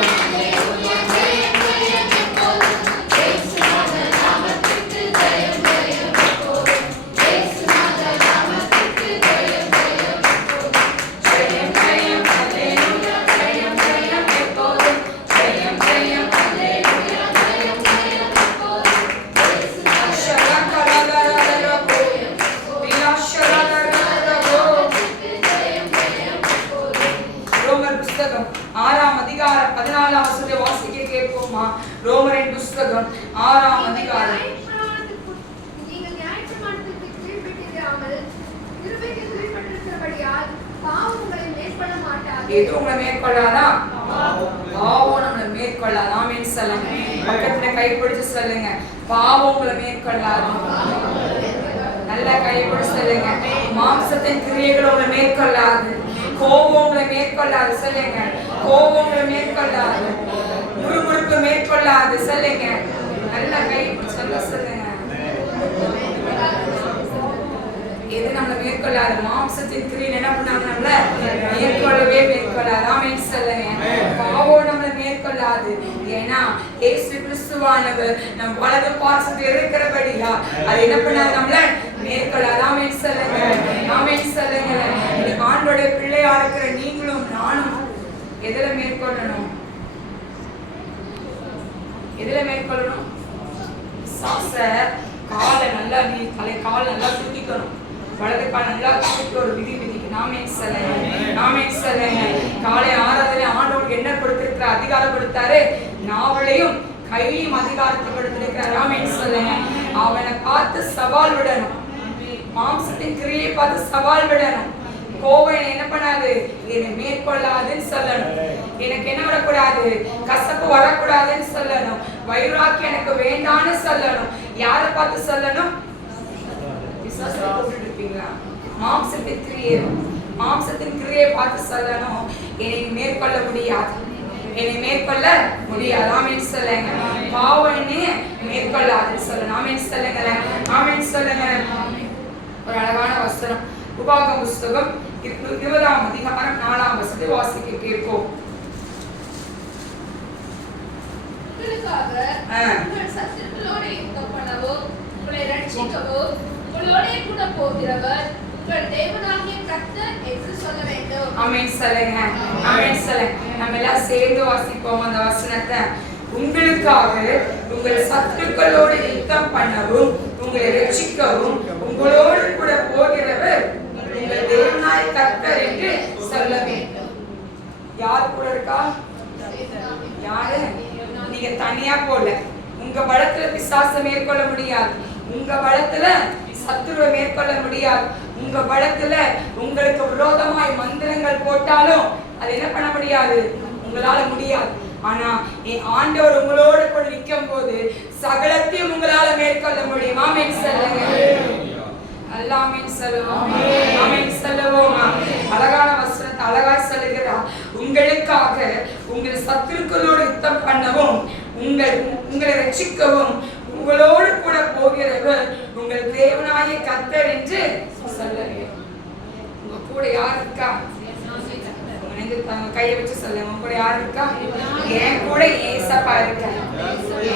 ரோமரின் புத்தகம் 6ஆம் அதிகாரம். நீங்கள் நியாயப்பிரமாணத்திற்கு கீழ்ப்பட்டிராமல் கிருபைக்கு கீழ்ப்பட்டிருக்கிறபடியால் பாவம் உங்களை மேற்கொள்ள மாட்டாது. எது உங்களை மேற்கொள்ளாதா? பாவம் நம்மளை மேற்கொள்ளாது. ஆமென் சொல்லுங்க. பக்கத்துல கை பிடிச்சு சொல்லுங்க, பாவம் உங்களை மேற்கொள்ளாது. நல்ல கை பிடிச்சு சொல்லுங்க, மாம்சத்தின் கிரியைகள் உங்களை மேற்கொள்ளாது. கோபம் உங்களை மேற்கொள்ளாது. சொல்லுங்க, கோபம் உங்களை மேற்கொள்ளாது. முறுமுறுப்பு மேற்கொள்ளாது. சொல்லுங்க, நல்ல கை சொல்ல சொல்லுங்க. எது நம்மளை மேற்கொள்ளாது? மாம்சத்தின் கிரியை என்ன பண்ணாங்க, நம்மள மேற்கொள்ளவே மேற்கொள்ளாது. ஆமென் சொல்லுங்க. பாவம் நம்மளை மேற்கொள்ளாது. ஏன்னா இயேசு கிறிஸ்துவானவர் நம் வலது பார்சத்தில் இருக்கிறபடியா அது என்ன பண்ணாது, நம்மள மேற்கொள்ளாது. ஆமென் சொல்லுங்க, ஆமென் சொல்லுங்க. இன்னைக்கு ஆண்டோட பிள்ளையா இருக்கிற நீங்களும் நானும் எதுல மேற்கொள்ளணும்? எதுல மேற்கொள்ளணும்? காலை நல்லா கால் நல்லா தூக்கிக்கணும். வலது கால் நல்லா தூக்கி ஒரு விதி விதிக்கு. ஆமென் சொல்லுங்க, ஆமென் சொல்லுங்க. காலை ஆராதனை ஆண்டவர் என்ன கொடுத்திருக்கிற அதிகாரம் கொடுத்தாரு, நாவலையும் கையிலும் அதிகாரத்தை கொடுத்திருக்கிறார். ஆமென் சொல்லுங்க. அவனை பார்த்து சவால் விடணும். மாம்சத்தின் கிரியை பார்த்து சவால் விடணும். கோவம் என்ன பண்ணாது, என்னை மேற்கொள்ளாதுன்னு சொல்லணும். எனக்கு என்ன வரக்கூடாது, கசப்பு வரக்கூடாதுன்னு சொல்லணும். வைராக்கி எனக்கு வேண்டான்னு சொல்லணும். யாரை பார்த்து சொல்லணும்? விசுவாசத்தை போட்டுட்டு இருப்பீங்களா? மாம்சத்தின் கிரியை பார்த்து சொல்லணும். என்னை மேற்கொள்ள முடியாது, என்னை மேற்கொள்ள முடியாது. ஆமென் சொல்லுங்க. பாவனே மேற்கொள்ளாதுன்னு சொல்லணும். ஆமென் சொல்லுங்க. ஆமென் சொல்லுங்க. ஒரு அழகான வசனம் உபாகம புஸ்தகம் 20ஆம் அதிகாரம் 4ஆம் வசனத்தை வாசிக்க கேட்போம். உங்கள் சத்துருக்களோடு யுத்தம் பண்ணவும் உங்களை ரட்சிக்கவும் உங்களோடே கூட போகிறவர் உங்கள் தேவனாகிய கர்த்தர் என்று சொல்ல வேண்டும். ஆமென் சொல்லுங்க. ஆமென் சொல்லுங்க. நம்ம எல்லாம் சேர்ந்து வாசிப்போம் அந்த வசனத்தை. உங்களுக்காக உங்கள் சத்துருக்களோடு யுத்தம் பண்ணவும் உங்களை ரட்சிக்கவும் உங்களோடு கூட போகிறவர் உங்கள் தேவனாகிய கர்த்தர் என்று சொல்ல வேண்டும். யார் கூட இருக்கா? யாரு? நீங்க தனியா போல. உங்க பலத்துல பிசாசை மேற்கொள்ள முடியாது. உங்க பலத்துல சத்துருவை மேற்கொள்ள முடியாது. உங்க பலத்துல உங்களுக்கு விரோதமாய் மந்திரங்கள் போட்டாலும் அது என்ன பண்ண முடியாது, உங்களால முடியாது. ஆனா என் ஆண்டவர் உங்களோட கூட நிற்கும் போது சகலத்தையும் உங்களால மேற்கொள்ள முடியும். ஆமென் சொல்லுங்க. ஆமென் சொல்லுவோம். ஆமென் சொல்லுவோம். அழகான வசனத்தை அழகா சொல்லுகிறார். உங்களுக்காக உங்கள் சத்துருக்களோடு யுத்தம் பண்ணவும் உங்களை ரட்சிக்கவும் உங்களோடு கூட போகிறவர் உங்கள் தேவனாகிய கர்த்தர் என்று சொல்ல வேண்டும். உங்க கூட யார் இருக்கா? கையை வச்சு சொல்லுங்க. உங்க கூட யார் இருக்கா? என் கூட ஏசப்பா இருக்க,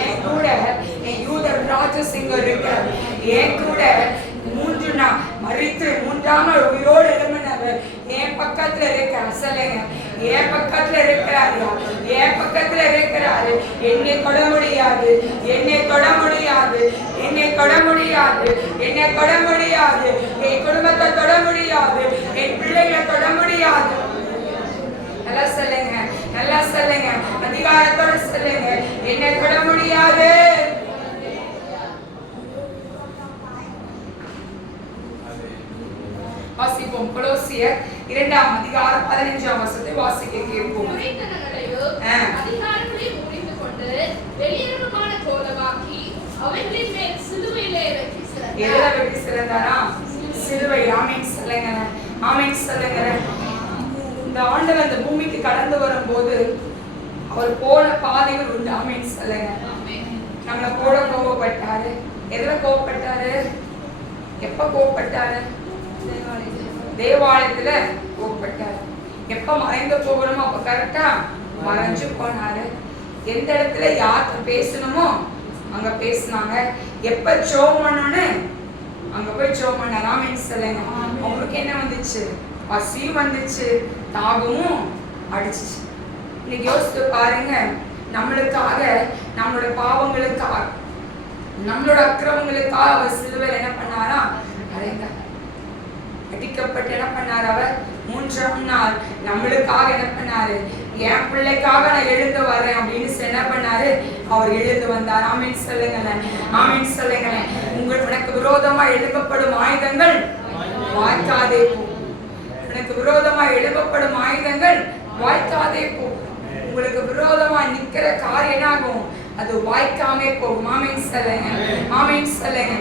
என் கூட என் யூதர் ராஜசிங்கர் இருக்க, என் கூட மரித்து 3ஆம் நாள் உயிரோடு எழும்பினவர் என் பக்கத்துல இருக்க. சொல்லுங்க. என் பக்கத்துல இருக்கிறாரு, என் பக்கத்துல இருக்கிறாரு. என்னை தொட முடியாது, என்னை தொட முடியாது, என்னை தொட முடியாது, என்னை தொட முடியாது, என் குடும்பத்தை தொட முடியாது, என் பிள்ளைகளை தொட முடியாது. நல்லா சொல்லுங்க, நல்லா சொல்லுங்க, அதிகாரத்தோட சொல்லுங்க. என்னை தொட முடியாது. வாசிப்போம். கொலோசியர் 2ஆம் அதிகாரம் 15ஆம் வசனத்தை வாசிக்க கேட்போம். அதிகாரங்களை முறிந்து கொண்டு வெளியரங்கமான கோலமாக்கி அவைகளின் மேல் சிலுவையிலே வெற்றி சிறந்தார். எதுல வெற்றி சிறந்தாரா? சிலுவை. ஆமென் சொல்லுங்க. ஆமென் சொல்லுங்க. இந்த ஆண்டவர் இந்த பூமிக்கு கடந்து வரும்போது அவர் போன பாதைகள் உண்டு. ஆமென் சொல்லுங்க. நம்மளை போட கோபப்பட்டாரு. எதுல கோபப்பட்டாரு? எப்ப கோபப்பட்டாரு? தேவாலயத்துல கோபப்பட்டாரு. எப்ப மறைந்து போகணுமோ அப்ப கரெக்டா மறைஞ்சு போனாரு. எந்த இடத்துல யார்கிட்ட பேசணுமோ அங்க பேசினாங்க. எப்ப ஜெபம் பண்ணணும்னு அங்க போய் ஜெபம் பண்ணாரு. ஆமென் சொல்லுங்க. அவருக்கு என்ன வந்துச்சு? பசியும் வந்துச்சு, தாகமும் அடிச்சிச்சு. இன்னைக்கு யோசித்து பாருங்க. நம்மளுக்காக, நம்மளோட பாவங்களுக்காக, நம்மளோட அக்கிரமங்களுக்காக அவர் சிலுவையில் என்ன பண்ணாரா? அறைந்தார். அடிக்கப்பட்டு என்ன பண்ணார்? அவர் 3ஆம் நாள் நம்மளுக்காக என்ன பண்ணாரு? என் பிள்ளைக்காக நான் எழுந்து வரேன் அப்படின்னு என்ன பண்ணாரு? அவர் எழுந்து வந்தார். ஆமென் சொல்லுங்களேன். ஆமென் சொல்லுங்களேன். உனக்கு விரோதமா எழுப்பப்படும் ஆயுதங்கள் வாய்க்காதே போ. உனக்கு விரோதமா எழுப்பப்படும் ஆயுதங்கள் வாய்க்காதே போ. உங்களுக்கு விரோதமா நிக்கிற காரியம் என்னாகும்? அது வாய்க்காமே போகும். ஆமென் சொல்லுங்க. ஆமென் சொல்லுங்க.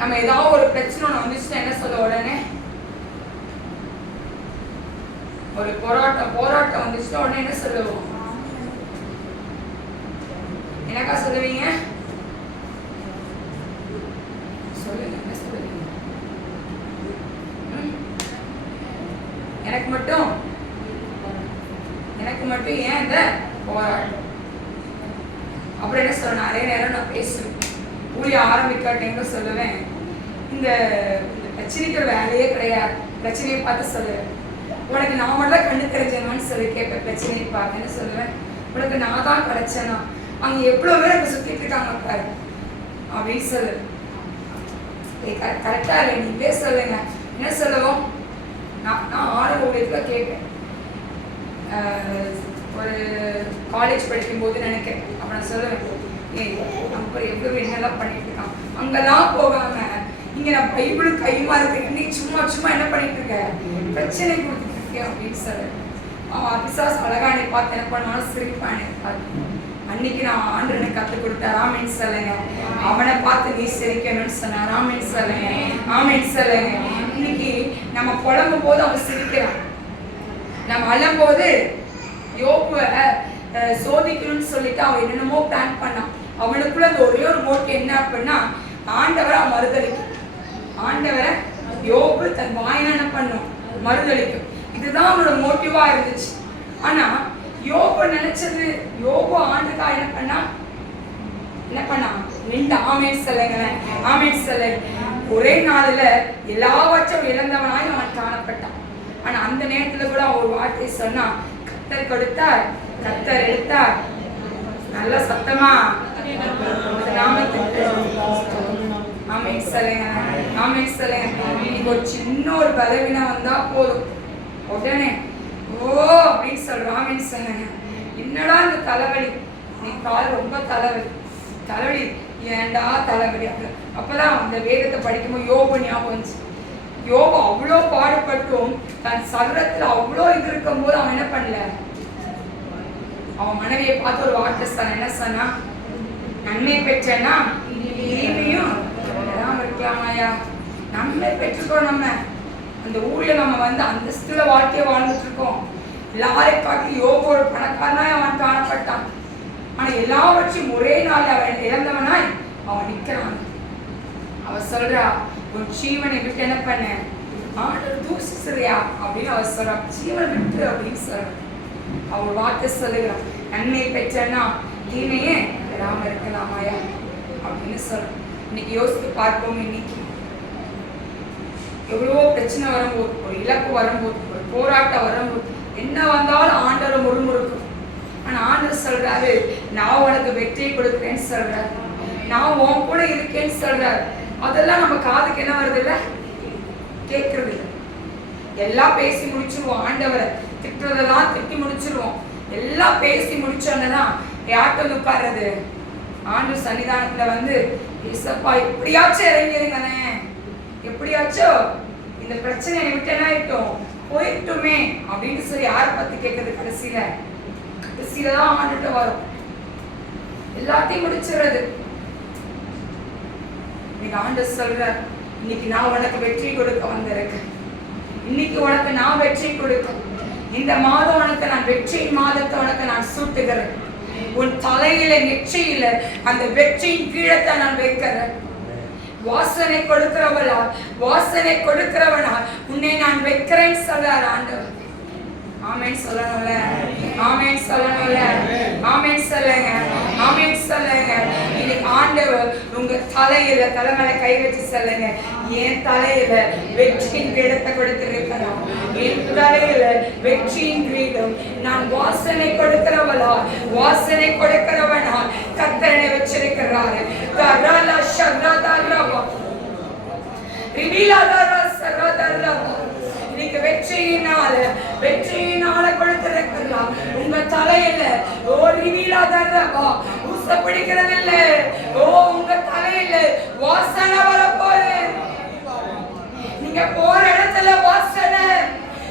நம்ம ஏதாவது ஒரு பிரச்சனை வந்துச்சுன்னா என்ன சொல்ல? உடனே ஒரு போராட்டம் வந்துச்சுன்னா உடனே என்ன சொல்லுவோம்? என்னக்கா சொல்லுவீங்க? சொல்லுங்க. என்ன சொல்லுவீங்க? எனக்கு மட்டும் ஏன் இந்த போராட்டம்? அப்புறம் என்ன சொல்ல? நிறைய நேரம் நான் பேசுவேன். ஊழிய ஆரம்பிக்காட்டேங்க சொல்லுவேன். இந்த பிரச்சனைக்கு ஒரு வேலையே கிடையாது. பிரச்சனையை பார்த்து சொல்லுவேன். உனக்கு நான் மட்டும் தான் கண்ணு தெரிஞ்சேனான்னு சொல்லி கேட்பேன். பிரச்சனையை பார்த்துன்னு சொல்லுவேன். உனக்கு நான் தான் கிடைச்சேனா? அங்கே எவ்வளோ பேர் அங்கே சுற்றிட்டு இருக்காங்க பாரு அப்படின்னு சொல்லு. கரெக்டாக இல்லை, நீங்களே சொல்லுங்க. என்ன சொல்லுவோம்? நான் ஆறு ஊழியத்தில் கேட்பேன். ஒரு காலேஜ் படிக்கும்போது நினைக்கிறேன். அப்போ நான் சொல்லுவேன், ஏய் நம்ம எவ்வளோ என்னெல்லாம் பண்ணிட்டு இருக்கான், அங்கெல்லாம் போகாம இங்கே நான் பைபிளும் கையுமா இருக்கு, நீ சும்மா சும்மா என்ன பண்ணிட்டு இருக்க, பிரச்சனை கொடுத்துட்டு இருக்கேன் அப்படின்னு சொல்லுவேன். பிசாஸ் அழகா என்னை பார்த்து என்ன பண்ணாலும் சிரிப்பான். அன்னைக்கு நான் ஆண்டவனை கற்றுக் கொடுத்தேன். ஆமென் சொல்லுங்க. அவனை பார்த்து நீ சிரிக்கணும்னு சொன்னார். ஆமென் சொல்லுங்க. ஆமென் சொல்லுங்க. இன்னைக்கு நம்ம புலம்பும் போது அவன் சிரிக்கிறான். நம்ம அழும் போது யோபுவை சோதிக்கணும்னு சொல்லிட்டு அவன் என்னென்னமோ பிளான் பண்ணான். அவனுக்குள்ள அந்த ஒரே ஒரு மோட்டிவ் என்ன அப்படின்னா, ஆண்டவரை மறுதளிக்கும். ஆண்டவரை யோபு தன் வாயினா என்ன பண்ணும், மறுதளிக்கும். இதுதான் அவனோட மோட்டிவா இருந்துச்சு. ஆனா யோபு நினைச்சது, யோபு ஆண்டுக்கா என்ன பண்ணா நின்று ஆமென் சொல்லுங்க. ஆமென் சொல்லுங்க. ஒரே நாளில் எல்லாவற்றும் இழந்தவனாய் அவன் காணப்பட்டான். ஆனா அந்த நேரத்துல கூட ஒரு வார்த்தை சொன்னா, கர்த்தர் கொடுத்தார், கர்த்தர் எடுத்தார். நல்ல சத்தமா நாமத்துக்கு ஆமென் சொல்லுங்க. ஆமென் சொல்லுங்க. இன்னைக்கு ஒரு சின்ன ஒரு பலவீனம் வந்தா போதும், உடனே ஓ அப்படின்னு சொல்றோம். ஆமென் சொல்லுங்க. என்னடா இந்த தலைவலி, நீ கால் ரொம்ப தலைவலி ஏண்டா தலைவலி. அப்பதான் அந்த வேதத்தை படிக்கும்போது யோபு ஞாபகம் வந்துச்சு. யோபு அவ்வளோ பாடுபட்டும் தன் சரீரத்துல அவ்வளோ இது இருக்கும் போது அவன் என்ன பண்ணல, அவன் மனைவியை பார்த்து ஒரு வார்த்தை சொன்ன. என்ன சொன்னா, நன்மை பெற்றேன்னா தீமையும் இருக்கலாமாயா, நன்மை பெற்றுக்கோ. நம்ம அந்த ஊர்ல நம்ம வந்து அந்தஸ்துல வாழ்க்கையை வாழ்ந்துட்டு இருக்கோம். எல்லாரை காட்டி யோபோட பணக்காரனாய் அவன் காணப்பட்டான். ஆனா எல்லாவற்றையும் ஒரே நாள் அவன் இழந்தவனாய் அவன் நிற்கிறான். அவன் சொல்றா, உன் ஜீவனை விட்டு என்ன பண்ண, ஆண்டவர் தூசிறியா அப்படின்னு அவன் சொல்றான். ஜீவனை விட்டு அப்படின்னு சொல்றான். அவன் வார்த்தை சொல்லுகிறான், நன்மை பெற்றனா தீமையே பெறாம இருக்கலாமாயா அப்படின்னு சொல்றான். இன்னைக்கு யோசித்து பார்ப்போம். இன்னைக்கு எவ்வளவோ பிரச்சனை வரும்போது, ஒரு இழப்பு வரும்போது, ஒரு போராட்டம் வரும்போது, என்ன வந்தாலும் ஆண்டவர் முறுமுறுக்கும். ஆனா ஆண்டவர் சொல்றாரு, நான் உனக்கு வெற்றியை கொடுக்குறேன்னு சொல்றாரு, நான் உன் கூட இருக்கேன்னு சொல்றாரு. அதெல்லாம் நம்ம காதுக்கு என்ன வருது இல்ல, கேட்கறது இல்லை. எல்லாம் பேசி முடிச்சிருவோம். ஆண்டவரை திட்டுறதெல்லாம் திட்டி முடிச்சிருவோம். எல்லாம் பேசி முடிச்சோன்னதான் யார்கிட்ட வந்து உட்கார்றது, ஆண்டவர் சன்னிதானத்துல வந்து, ஏசப்பா எப்படியாச்சும் இறங்கிருங்கண்ணே, எப்படியாச்சும் இந்த பிரச்சனை என்னை விட்டு என்ன ஆயிட்டோம் போயிட்டுமே அப்படின்னு சொல்லி யாரை பத்தி கேட்கறது, கடைசியில தான் ஆண்டுட்டு வரும். எல்லாத்தையும் முடிச்சிடுறது. இன்னைக்கு ஆண்டவர் சொல்ற, இன்னைக்கு நான் உனக்கு வெற்றி கொடுக்க வந்திருக்கேன். இன்னைக்கு உனக்கு நான் வெற்றி கொடுக்க, இந்த மாதம் உனக்கு நான் வெற்றியின் மாதத்தை உனக்கு நான் சூட்டுகிறேன். உன் தலையில நெற்றியில அந்த வெற்றியின் கீழத்தை நான் வைக்கிறேன். வாசனை கொடுக்கிறவனா உன்னை நான் வைக்கிறேன்னு சொல்றார் ஆண்டவர். ஆமென் சொல்லணும்ல, ஆமென் சொல்லணும்ல, ஆமென் சொல்லுங்க, ஆமென் சொல்லுங்க. இன்னைக்கு ஆண்டவர் உங்க தலையில தலைமையில கை வச்சு சொல்லுங்க, என் தலையில வெற்றியின் கிரீடத்தை கொடுத்திருக்கிறான். என் தலையில வெற்றியின் கிரீடம். நான் வாசனை கொடுக்கிறவளா, வாசனை கொடுக்கிறவனா கர்த்தரை வச்சிருக்கிறாரு. தரலா ஷர்ரதரபா ரிவிலாதரா சரதரபா. இன்னைக்கு வெற்றியினால கொடுத்திருக்கிறார். உங்க தலையில ஓ ரிவிலாதரபா ஊச பிடிக்கிறது இல்ல, ஓ உங்க தலையில வாசனை வரப்போகுது. நீங்க போற இடத்துல வாசனை,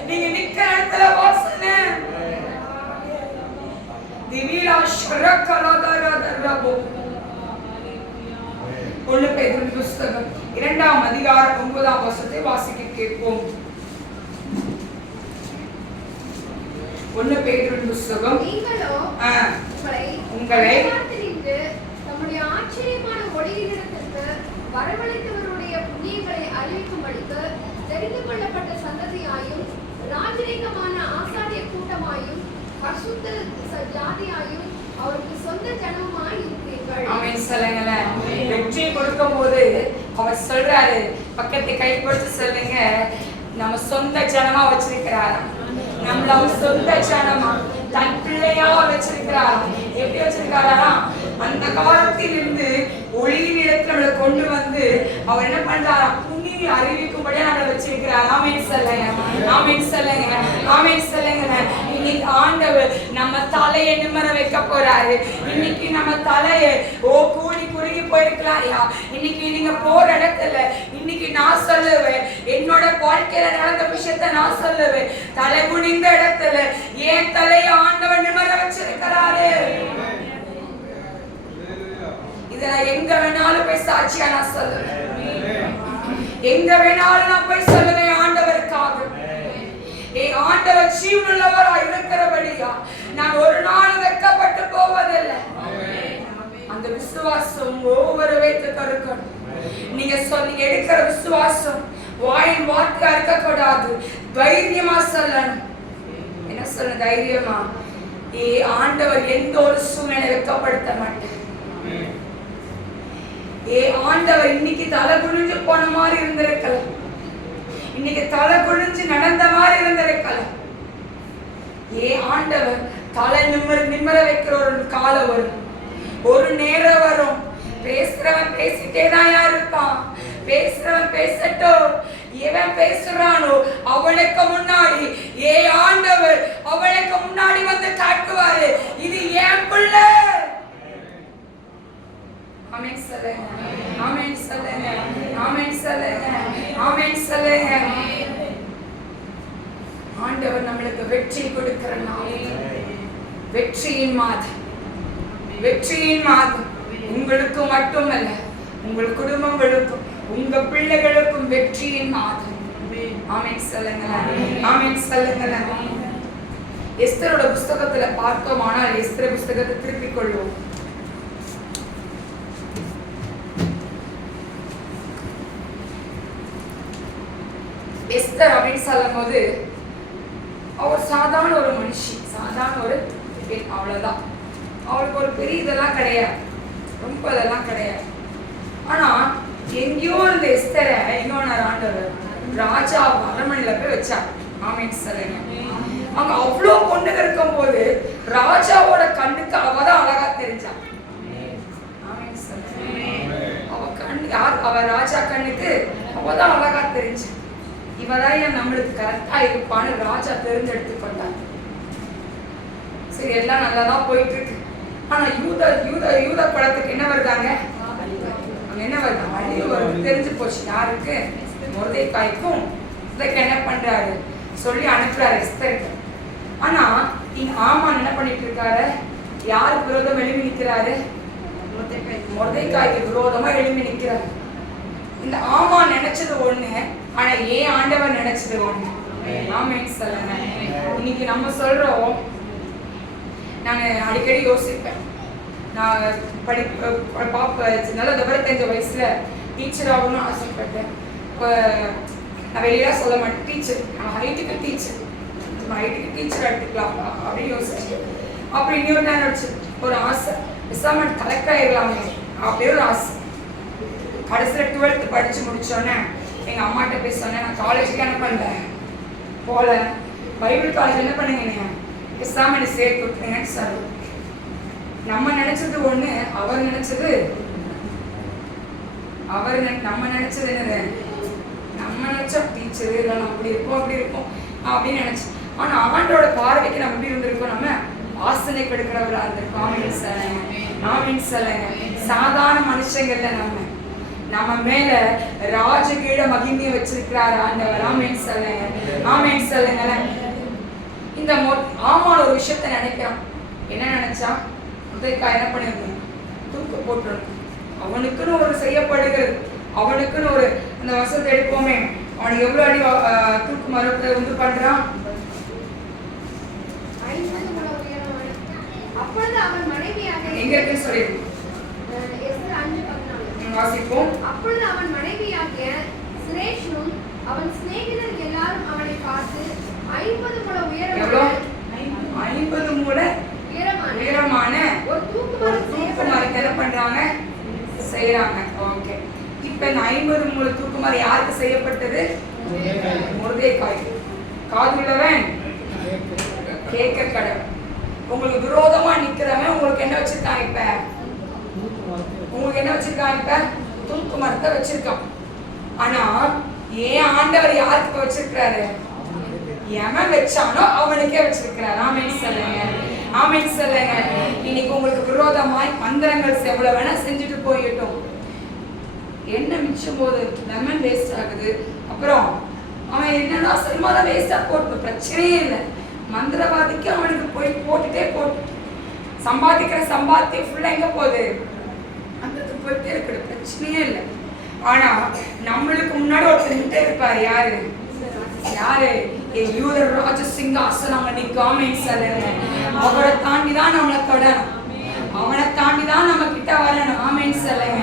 நீங்க நிக்கிற இடத்துல வாசனை. திவிலா ஷரக்கலதரதரபோ. 1 பேதுரு புத்தகம் 2ஆம் அதிகாரம் 9ஆம் வசனத்தை வாசிக்க கேட்போம். 1 பேதுரு புத்தகம், நீங்களோ உங்களை தம்முடைய ஆச்சரியமான ஒளியினிடத்திற்கு வரவழைத்தவருடைய புண்ணியங்களை அறிவிக்கும்படிக்கு தெரிந்து கொள்ளப்பட்ட சந்ததியாயும் ராஜரீகமான ஆசாரிய கூட்டமாயும் பரிசுத்த ஜாதியாயும் அவருக்கு சொந்த ஜனமாய் இருப்பீர்கள். ஆமென் சொல்லுங்க. வெற்றி கொடுக்கும் போது அவர் சொல்றாரு, பக்கத்தை கை கொடுத்து சொல்லுங்க, நம்ம சொந்த ஜனமா வச்சிருக்கிறார். நம்மள அவர் சொந்த ஜனமா தன் பிள்ளையா வச்சிருக்கிறார். எப்படி வச்சிருக்காரா, அந்த காலத்தில் இருந்து ஒளியின் இடத்துல நம்மளை கொண்டு வந்து அவர் என்ன பண்றாரா, புண்ணிய அறிவிக்கும் வைக்கும்படியா நம்மளை வச்சிருக்கிறார். ஆமென் சொல்லுங்க, ஆமென் சொல்லுங்க, ஆமென் சொல்லுங்க. இன்னைக்கு ஆண்டவர் நம்ம தலையை நிமிர வைக்க போறாரு. இன்னைக்கு நம்ம தலையை கூடி குறுகி போயிருக்கலாம். இன்னைக்கு நீங்க போற இடத்துல இன்னைக்கு நான் சொல்லுவேன், என்னோட வாழ்க்கையில நடந்த விஷயத்தை நான் சொல்லுவேன். தலை குனிந்த இடத்துல ஏன் தலையை ஆண்டவர் நிமிர வச்சிருக்கிறாரு. இத நான் எங்க வேணாலும் போய் சாட்சியா நான் சொல்லுவேன், எங்க வேணாலும் நான் போய் சொல்லுவேன் ஆண்டவருக்காக. ஆண்டவர் ஜீவனுள்ளவரா இருக்கிறபடியா நான் ஒரு நாள் வெட்கப்பட்டு போவதில்லை. அந்த விசுவாசம் ஒவ்வொரு வைத்துக்கு இருக்கணும். நீங்க எடுக்கிற விசுவாசம் வாயின் வார்த்தையா இருக்கக்கூடாது, தைரியமா சொல்லணும். என்ன சொல்ல தைரியமா? ஆண்டவர் எந்த ஒரு சூழ்நிலை வெட்கப்படுத்த மாட்டார். ஆண்டவர் இன்னைக்கு தலை குனிஞ்சு போன மாதிரி இருந்திருக்கலாம், இன்னைக்கு தலை குனிஞ்சு நடந்த மாதிரி இருந்திருக்கலாம். ஆண்டவர் தலை நிமிர வைக்கிற ஒரு காலம் வரும், ஒரு நேரம் வரும். பேசுறவன் பேசிட்டே தான் இருப்பான், பேசுறவன் பேசட்டும். எவன் பேசுறானோ அவனுக்கு முன்னாடி ஆண்டவர் அவனுக்கு முன்னாடி வந்து காட்டுவாரு, இது என் பிள்ளை. ஆமென் சொல்லுங்க, ஆமென் சொல்லுங்க, ஆமென் சொல்லுங்க, ஆமென் சொல்லுங்க. ஆண்டவர் நம்மளுக்கு வெற்றி கொடுக்கிற நாள், வெற்றியின் மாதம், வெற்றியின் மாதம். உங்களுக்கு மட்டுமல்ல, உங்கள் குடும்பங்களுக்கும் உங்க பிள்ளைகளுக்கும் வெற்றியின் மாதம். ஆமென் சொல்லுங்க, ஆமென் சொல்லுங்க. எஸ்தரோட புஸ்தகத்துல பார்த்தோமானால் எஸ்தர் புஸ்தகத்தை திருப்பிக் கொள்வோம். எஸ்தர் அப்படின்னு சொல்லும் போது அவர் சாதாரண ஒரு மனுஷி, சாதாரண ஒரு பெண், அவ்வளவுதான். அவளுக்கு ஒரு பெரிய இதெல்லாம் கிடையாது, ரொம்ப இதெல்லாம் கிடையாது. ஆனா எங்கேயோ இந்த எஸ்தரை ஆண்டவர் ராஜா அரண்மனையில போய் வச்சார். ஆமென் சொல்லுங்க. அங்க அவ்வளவு பொண்ணுங்க இருக்கும் போது ராஜாவோட கண்ணுக்கு அவதான் அழகா தெரிஞ்சா. ஆமென் சொல்லுங்க. அவ ராஜா கண்ணுக்கு அவதான் அழகா தெரிஞ்சா. இவதான் நம்மளுக்கு கரெக்டா இருப்பான்னு ராஜா தேர்ந்தெடுத்து கொண்டார். சரி, எல்லாம் நல்லாதான் போயிட்டு இருக்கு. ஆனா யூத படத்துக்கு என்ன வருதாங்க, என்ன வருது, அழிவு வருது. தெரிஞ்சு போச்சு யாருக்கு, மொர்தெகாய்க்கும். இதுக்கு என்ன பண்றாரு, சொல்லி அனுப்புறாரு எஸ்தருக்கு. ஆனா ஆமான் என்ன பண்ணிட்டு இருக்காரு, யாருக்கு விரோதம் எழுப்பி நிற்கிறாரு, மொர்தெகாய்க்கு விரோதமா எழுப்பி நிற்கிறாரு. இந்த ஆமான் நினைச்சது ஒண்ணு, ஆனா ஆண்டவர் நினைச்சது ஒண்ணு. ஆமென் சொல்லுங்க. இன்னைக்கு நம்ம சொல்றோம், நான் அடிக்கடி யோசிப்பேன், நான் நல்ல விவரத்தெரிஞ்ச வயசுல டீச்சர் ஆகணும்னு ஆசைப்பட்டேன். நான் வெளியில சொல்ல மாட்டேன், டீச்சர், ஹைட்டுக்கு டீச்சர், ஹைட்டுக்கு டீச்சர் எடுத்துக்கலாம் அப்படின்னு யோசிச்சேன். அப்புறம் இன்னொரு நேரம் ஒரு ஆசை, விசாம கலெக்டராயிடலாமே அப்படியே ஒரு ஆசை. கடைசியில் 12th படிச்சு முடிச்சோன்னே எங்க அம்மாட்ட போய் சொன்னேன், நான் காலேஜுக்கு என்ன பண்ணேன் போல, பைபிள் காலேஜ் என்ன பண்ணுங்க விசாம என்னை சேர்த்து விட்டுருங்கன்னு சொல்லுவேன். நம்ம நினைச்சது ஒண்ணு, அவர் நினைச்சது நம்ம நினைச்சது என்னது, நம்ம நினைச்சா டீச்சர் இல்லை அப்படி இருக்கும் அப்படி இருக்கும் அப்படின்னு நினைச்சோம். ஆனா ஆண்டோட பார்வைக்கு நம்ம எப்படி இருந்திருக்கோம், நம்ம வாசனை கெடுக்கிறவரா இருந்திருக்கோம். ஆமென் சொல்லுங்க, ஆமென் சொல்லுங்க. சாதாரண மனுஷங்கள்ல நம்ம மேல ராஜகீட மகிமையை வச்சிருக்கிறார் ஆண்டவர். ஆமென் சொல்லுங்க, ஆமென் சொல்லுங்க. இந்த ஆமான் ஒரு விஷயத்த நினைக்கிறான். என்ன நினைச்சா, மொர்தெகாய் என்ன பண்ணிருந்தோம், தூக்கு போட்டுருணும். அவனுக்குன்னு ஒரு செய்யப்படுகிறது, அவனுக்குன்னு ஒரு அந்த வசத்தை எடுப்போமே, அவனுக்கு எவ்வளவு அடி தூக்கு மரத்தை உண்டு பண்றான். எங்க இருக்குன்னு சொல்லிடுவோம், வாசிப்போம். அப்பொழுது அவன் மனைவியாகிய சிரேஷனும் அவன் சிநேகிதர் எல்லாரும் அவனை பார்த்து 50 முழ உயரமான ஒரு தூக்கு மரத்தை என்ன பண்றாங்க, செய்யறாங்க. ஓகே, இப்ப இந்த 50 முழ தூக்கு மரம் யாருக்கு செய்யப்பட்டது, மொர்தெகாய். காதுள்ளவன் கேட்க கடவுள். உங்களுக்கு விரோதமா நிக்கிறவன் உங்களுக்கு என்ன வச்சிருக்கான், இப்ப உங்களுக்கு என்ன வச்சிருக்கான், இப்ப தூக்கு மரத்தை வச்சிருக்கான். ஆனா ஏன் ஆண்டவர் யாருக்கு வச்சிருக்கிறாரு? எவன் வச்சானோ அவனுக்கே வச்சிருக்கிறார். ஆமென் சொல்லுங்க, ஆமென் சொல்லுங்க. இன்னைக்கு உங்களுக்கு விரோதமாய் மந்திரங்கள் எவ்வளவு வேணா செஞ்சுட்டு போயிட்டோம். என்ன மிச்சம் போது லெமன் வேஸ்ட் ஆகுது. அப்புறம் அவன் என்னன்னா சினிமால வேஸ்டா போட்டு பிரச்சனையே இல்லை. மந்திரவாதிக்கு அவனுக்கு போய் போட்டுட்டே போட்டு சம்பாதிக்கிற சம்பாத்தியம் ஃபுல்லா எங்க போகுது? அங்கிட்டு போயிட்டே இருக்குது, பிரச்சனையே இல்லை. ஆனா நம்மளுக்கு முன்னாடி ஒருத்தர் இருப்பாரு. யாரு? யாரு? யூதர் ராஜ சிங்காசனம் நிக்காம சொல்லுங்க. அவரை தாண்டி தான் நம்மளை தொடரும், அவனை தாண்டி தான் நம்ம கிட்ட வரணும். ஆமென் சொல்லுங்க,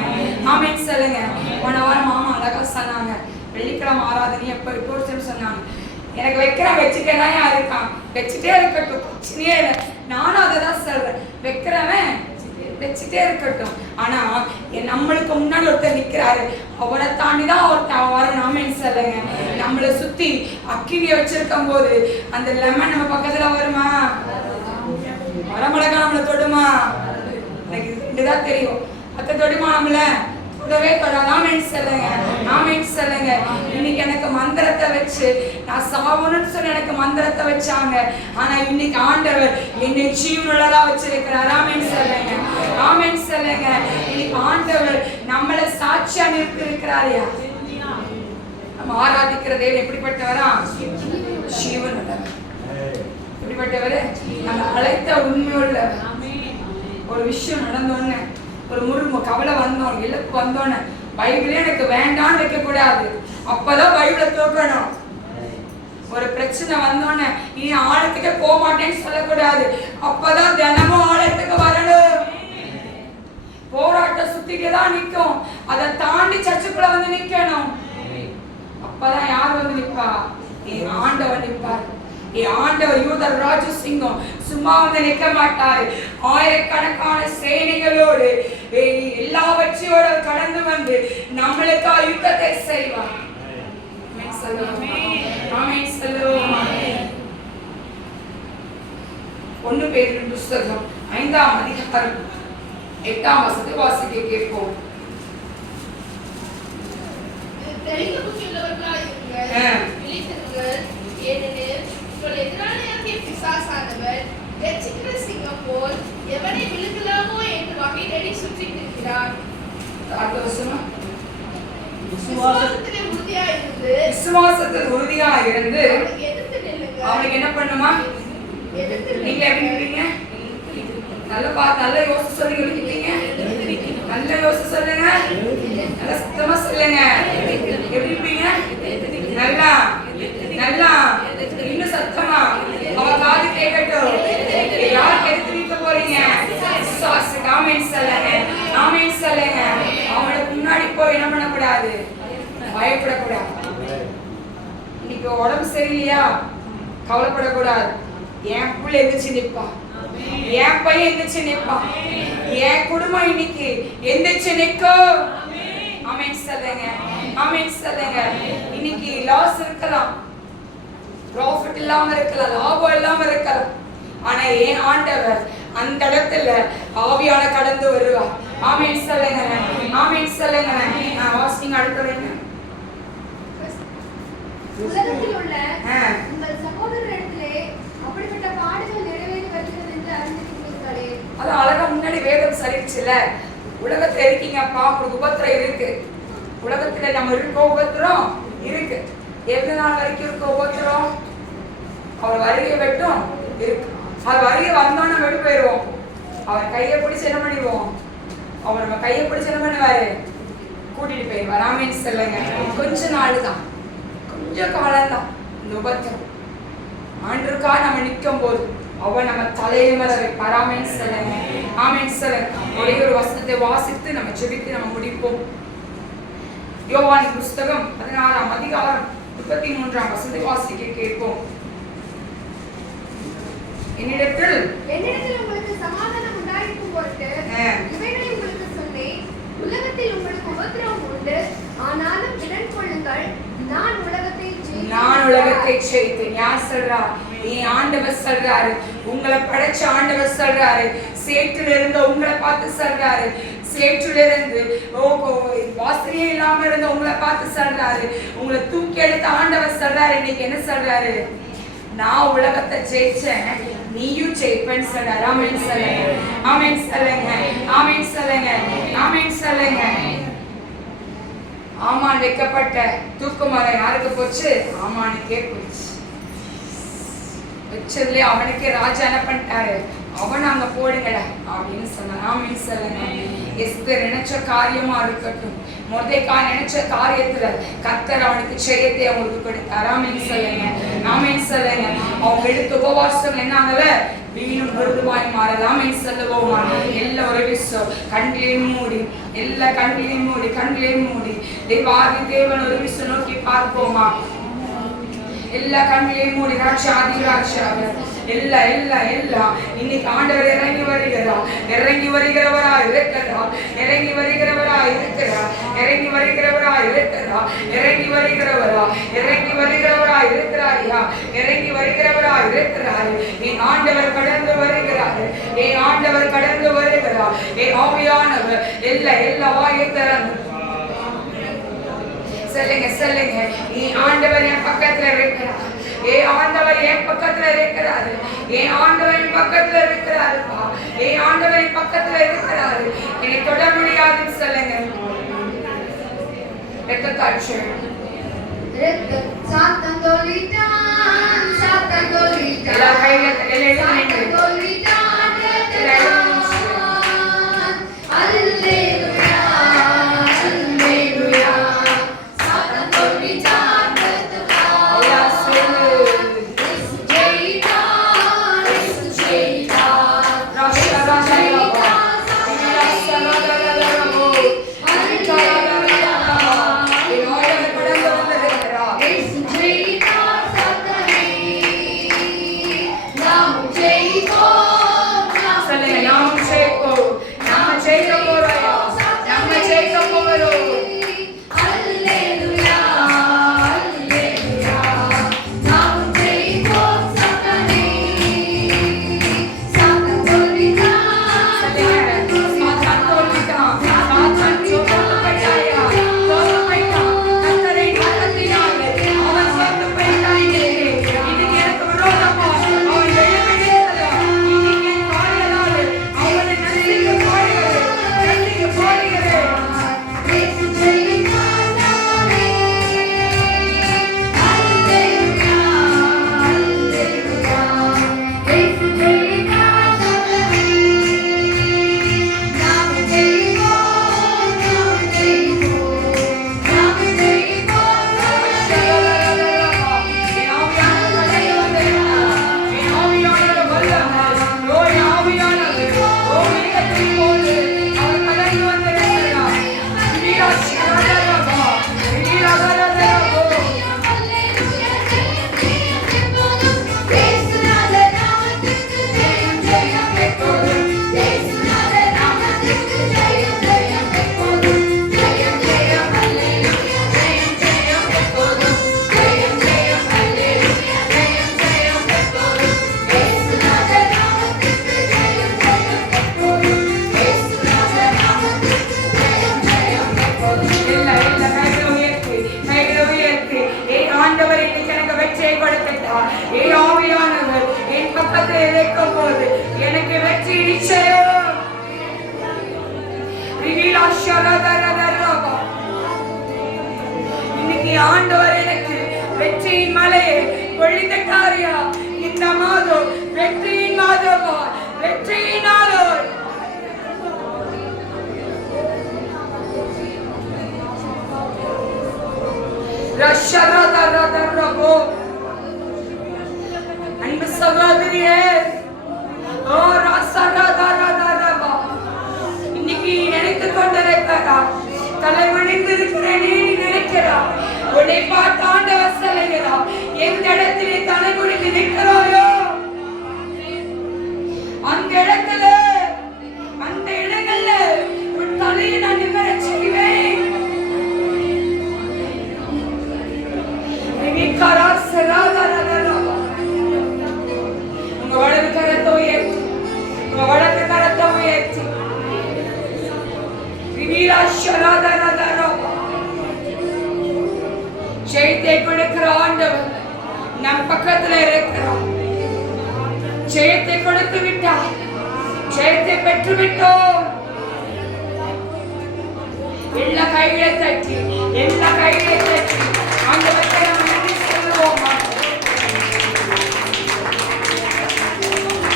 ஆமென் சொல்லுங்க. போன வாரம் மாமா அழகா சொன்னாங்க, வெள்ளிக்கிழமை ஆராதனை எப்ப ரிப்போர்ட்ஸ் சொன்னாங்க. எனக்கு வைக்கிறேன், வச்சுட்டேனா இருக்கான், வச்சுட்டே இருக்கட்டும், பிரச்சனையே இல்லை. நானும் அதை தான் சொல்றேன், வைக்கிறவன் வச்சுட்டே இருக்கட்டும். ஆனா நம்மளுக்கு முன்னாடி ஒருத்தர் நிக்கிறாரு, அவரை தாண்டி தான் ஒருத்தர் வரணும். ஆமென் சொல்லுங்க. நம்மளை சுத்தி அக்கினியை வச்சிருக்கும் போது அந்த லெமன் நம்ம பக்கத்துல வருமா? வரமிளகா நம்மளை தொடுமா? எனக்கு இதுதான் தெரியும். அத்தை தொடுமா? நம்மள தொடவே தொடாது. ஆமென் சொல்லுங்க, ஆமென் சொல்லுங்க. இன்னைக்கு எனக்கு மந்திரத்தை வச்சு நான் சாவணும்னு சொல்லி எனக்கு மந்திரத்தை வச்சாங்க. ஆனா இன்னைக்கு ஆண்டவர் என்னை ஜீவனுள்ளதா வச்சிருக்கிறார். ஆமென் சொல்லுங்க, ஆமென் சொல்லுங்க. இன்னைக்கு ஆண்டவர் நம்மளை சாட்சியா நிறுத்தி இருக்கிறாரியா? நம்ம ஆராதிக்கிற தேவன் எப்படிப்பட்டவரா? ஜீவனுள்ளவர். எப்படிப்பட்டவர்? நம்ம அழைத்த உண்மையுள்ளவர். ஒரு விஷயம் நடந்தோன்னு, ஒரு முருகு கவலை வந்தோம், இழப்பு வந்தோன்னு பைபிளே எனக்கு வேண்டான்னு வைக்க கூடாது. அப்பதான் பைபிளை தூக்கணும். ஒரு பிரச்சனை வந்தோன்னு நீ ஆழத்துக்கு போக மாட்டேன்னு சொல்லக்கூடாது. அப்பதான் தினமும் ஆழத்துக்கு வரணும். போராட்டம் சுத்திட்டுதான் நிற்கும், அதை தாண்டி சர்ச்சுக்குள்ள வந்து நிக்கணும். அப்பதான் யார் வந்து நிற்பா? என் ஆண்டவர் நிற்பார். என் ஆண்டவர் யூதர் ராஜ சிங்கம் சும்மா வந்து நிற்க மாட்டாரு. ஆயிரக்கணக்கான சேனைகளோடு எல்லாவற்றையோட கடந்து வந்து நம்மளுக்கு யுத்தத்தை செய்வார். ஒன்னு பேதுரு புத்தகம் 5ஆம் அதிகாரம் 8ஆம் வசனத்தை வாசிக்க கேட்போம். எதிராளியாகிய பிசாசானவர் எச்சிக்கிற சிங்கம் போல் எவனை விழுங்கலாமோ என்று வகை தேடி சுற்றிட்டு இருக்கிறார். விசுவாசத்தில் உறுதியா இருந்து அவனுக்கு என்ன பண்ணுமா? நீங்க எப்படி இருப்பீங்க? நல்ல யோசிச்சு சொல்லுங்க. நல்ல யோசிச்சு சொல்லுங்க, நல்ல சுத்தமா சொல்லுங்க. எப்படி இருப்பீங்க? நல்லா நல்லா இன்னும் சத்தமா அவ காது கேட்கட்டும். யார் எடுத்து போறீங்க? ஆமென் சொல்லுங்க, ஆமென் சொல்லுங்க. அவனுக்கு முன்னாடி போய் என்ன பண்ணக்கூடாது? பயப்படக்கூடாது. இன்னைக்கு உடம்பு சரியில்லையா? கவலைப்படக்கூடாது. என் புள்ள எந்திரிச்சு நிற்பா, என் பையன் எந்திரிச்சு நிற்பா, என் குடும்பம் இன்னைக்கு எந்திரிச்சு நிற்கும். ஆமென் சொல்லுங்க, ஆமென் சொல்லுங்க. இன்னைக்கு லாஸ் இருக்கலாம், ப்ராஃபிட் இல்லாம இருக்கலாம், லாபம் இல்லாம இருக்கலாம். ஆனா ஏன் ஆண்டவர் அந்த இடத்துல ஆவியான கடந்து வருவார். ஆமென் சொல்லுங்க, ஆமென் சொல்லுங்க. வாசிங்க அடுத்தவங்க. உலகத்தில் உள்ள உங்கள் சகோதரரிடத்திலே அப்படிப்பட்ட பாடுகள் நிறைவேறி வருகிறது என்று அறிந்திருக்கிறீர்களே. அது அழகா முன்னாடி வேதம் சரிச்சுல. உலகத்துல இருக்கீங்கப்பா, உங்களுக்கு உபத்திரம் இருக்கு. உலகத்துல நம்ம இருக்க உபத்திரம் இருக்கு. எவ்வளவு நாள் வரைக்கும் இருக்க உபத்திரம்? அவர் வருகை வெட்டும் இருக்கு. அவர் வருகை வந்தோன்னு வெடி போயிடுவோம். அவர் கையை பிடிச்சு என்ன பண்ணிடுவோம்? அவர் நம்ம கையை பிடிச்சு என்ன பண்ணுவாரு? கூட்டிட்டு போயிடுவார். ஆமென் சொல்லுங்க. கொஞ்ச நாள் தான், கொஞ்ச காலம் தான் இந்த உபத்திரம். ஆண்டுக்கா நம்ம நிற்கும் போது அவன் நம்ம தலைமறை வைப்பார். ஆமென் சொல்லுங்க, ஆமென் சொல்லுங்க. ஒரே ஒரு வசனத்தை வாசித்து நம்ம ஜெபித்து நம்ம முடிப்போம். யோவான் புத்தகம் 16ஆம் அதிகாரம் 33ஆம் வசனத்தை வாசிக்க கேட்போம். என்னிடத்தில் உங்களுக்கு சமாதானம் உண்டாயிருக்கும் பொருட்டு இவைகளை உங்களுக்கு சொன்னேன். உலகத்தில் உங்களுக்கு உபத்திரவம் உண்டு, ஆனாலும் திடன் கொள்ளுங்கள், நான் உலகத்தை ஜெயித்தேன். யார் சொல்றா? நீ ஆண்டவர் சொல்றாரு. உங்களை படைச்ச ஆண்டவர் சொல்றாரு, சேற்றில் இருந்த உங்களை பார்த்து சொல்றாரு. சேற்றில் இருந்து வாசனையே இல்லாம இருந்த உங்களை பார்த்து சொல்றாரு. உங்களை தூக்கி எடுத்த ஆண்டவர் சொல்றாரு. இன்னைக்கு என்ன சொல்றாரு? நான் உலகத்தை ஜெயிச்சேன், நீயும் ஜெயிப்பேன்னு சொல்றாரு. ஆமென் சொல்லுங்க, ஆமென் சொல்லுங்க, ஆமென் சொல்லுங்க, ஆமென் சொல்லுங்க. ஆமான் வைக்கப்பட்ட தூக்குமரம் யாருக்கு போச்சு? ஆமானுக்கே போச்சு. வச்சதுலயே அவனுக்கே ராஜா என்ன பண்ணிட்டாரு? அவன் அங்க போடுங்கடா அப்படின்னு சொன்னான். ஆமென் சொல்லுங்க. எஸ்தர் நினைச்ச காரியமா இருக்கட்டும், மொர்தெக்காய் நினைச்ச காரியத்துல கர்த்தர் அவனுக்கு ஜெயத்தை அவங்களுக்கு கொடுத்தார். ஆமென் சொல்லுங்க, ஆமென் சொல்லுங்க. அவங்க எடுத்த உபவாசம் என்னாங்கல வீணும் விருதுவாய் மாறலாம். ஆமென் சொல்லுவோமா? எல்லா ஒரு விஷயம் கண்களையும் மூடி, எல்லா கண்களையும் மூடி, கண்களையும் மூடி தேவாதி தேவன் ஒரு விஷயம் நோக்கி பார்ப்போமா? எல்லா கண்களையும் மூடி ராட்சாதி ராட்சாவை எல்லா எல்லா எல்லா இன்னைக்கு ஆண்டவர் இறங்கி வருகிறார். இறங்கி வருகிறவரா இருக்கிறார். இறங்கி வருகிறவரா இருக்கிறார். இறங்கி வருகிறவரா இருக்கிறார். இறங்கி வருகிறவரா இறங்கி வருகிறவரா இருக்கிறாரியா? இறங்கி வருகிறவரா இருக்கிறார். என் ஆண்டவர் கடந்து வருகிறார். என் ஆண்டவர் கடந்து வருகிறார். என் ஆவியானவர் எல்லா எல்லா வாயை திறந்து சொல்லுங்க சொல்லுங்க. என் ஆண்டவர் என் பக்கத்துல இருக்கிறார். என் ஆண்டவர் என் பக்கத்துல இருக்கிறாரு. என் ஆண்டவர் என் பக்கத்துல இருக்கிறாருப்பா. என் ஆண்டவர் என் பக்கத்துல இருக்கிறாரு. என்னை தொட முடியாதுன்னு சொல்லுங்க. ரத்தத்தாட்சி சாத்தன் தொலிட்டான், சாத்தன் தொலிட்டான், எல்லா கையில எழுதி அல்லேலூயா, அல்லேலூயா. சாத்தன் தொலிட்டான், எனக்கு வெற்றி நிச்சயம். இன்னைக்கு ஆண்டவர் எனக்கு வெற்றியின் மலையை பொழிந்த காரியா. இந்த மாதம் வெற்றியின் மாதமா? வெற்றியினாலோ அன்பு சகோதரியே, இன்னைக்கு நினைத்து கொண்டிருக்கிறா, தலைவணிந்து இருக்கிறேன் நினைக்கிறா. உன்னை பார்த்து ஆண்டவர் சொல்லுகிறா, எந்த இடத்திலே தலைகுனிந்து நிற்கிறாயோ அந்த இடத்துல அந்த இடங்கள்ல உன் தலையை நான் நிமிர செய்வேன். உங்க வலது கரத்தை உயர்த்தி, உங்க வலது கரத்தை ஜெயத்தை கொடுக்கிற ஆண்டவர் நம் பக்கத்துல இருக்கிறோம். ஜெயத்தை கொடுத்து விட்டார், ஜெயத்தை பெற்று விட்டோம். எல்லா கைகளை தட்டி ஆண்டவருக்கு நாம் நன்றி சொல்லுவோமா?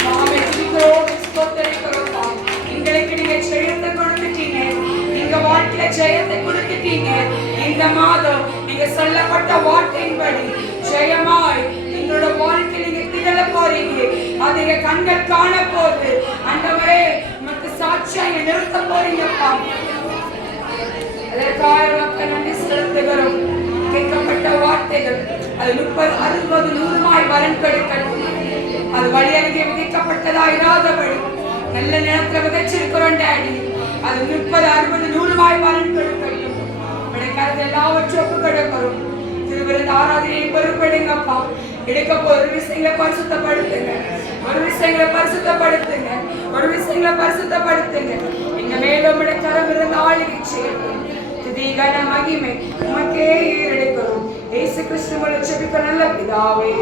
நாமே துதிக்கிறோம், ஸ்தோத்திரிக்கிறோம். எங்களுக்கு நீங்க ஜெயத்தை கொடுத்துட்டீங்க, நீங்க வாழ்க்கையில ஜெயத்தை கொடுத்துட்டீங்க. இந்த மாதம் நீங்க சொல்லப்பட்ட வார்த்தையின்படி ஜெயமாய் எங்களோட வாழ்க்கையில நீங்க திகழ போறீங்க. அதை கண்கள் காண போகுது. ஆண்டவரே உமக்கு சாட்சியா நிறுத்த போறீங்கப்பா. அதற்காக மக்கள் நன்றி செலுத்துகிறோம். கேட்கப்பட்ட வார்த்தைகள் அது 30, 60, 100 பலன் கொடுக்கணும். அது வழியருகே விதைக்கப்பட்டதா இராதபடி நல்ல நேரத்துல விதைச்சிருக்கிறோம் டாடி. அது 30, 60, 100 பலன் கொடுக்கணும். கிடைக்காத எல்லாவற்றும் ஒப்பு கொடுக்கிறோம். திருவிருந்த ஆராதனையை பொறுப்பெடுங்கப்பா. எடுக்க ஒரு விஷயங்களை பரிசுத்தப்படுத்துங்க, ஒரு விஷயங்களை பரிசுத்தப்படுத்துங்க. இந்த மேலும் கரம் இருந்த ஆளுகை செய்யணும். துதிகன மகிமை உமக்கே ஏறெடுக்கிறோம். இயேசு கிறிஸ்துவின் ஜெபிக்க நல்ல பிதாவே.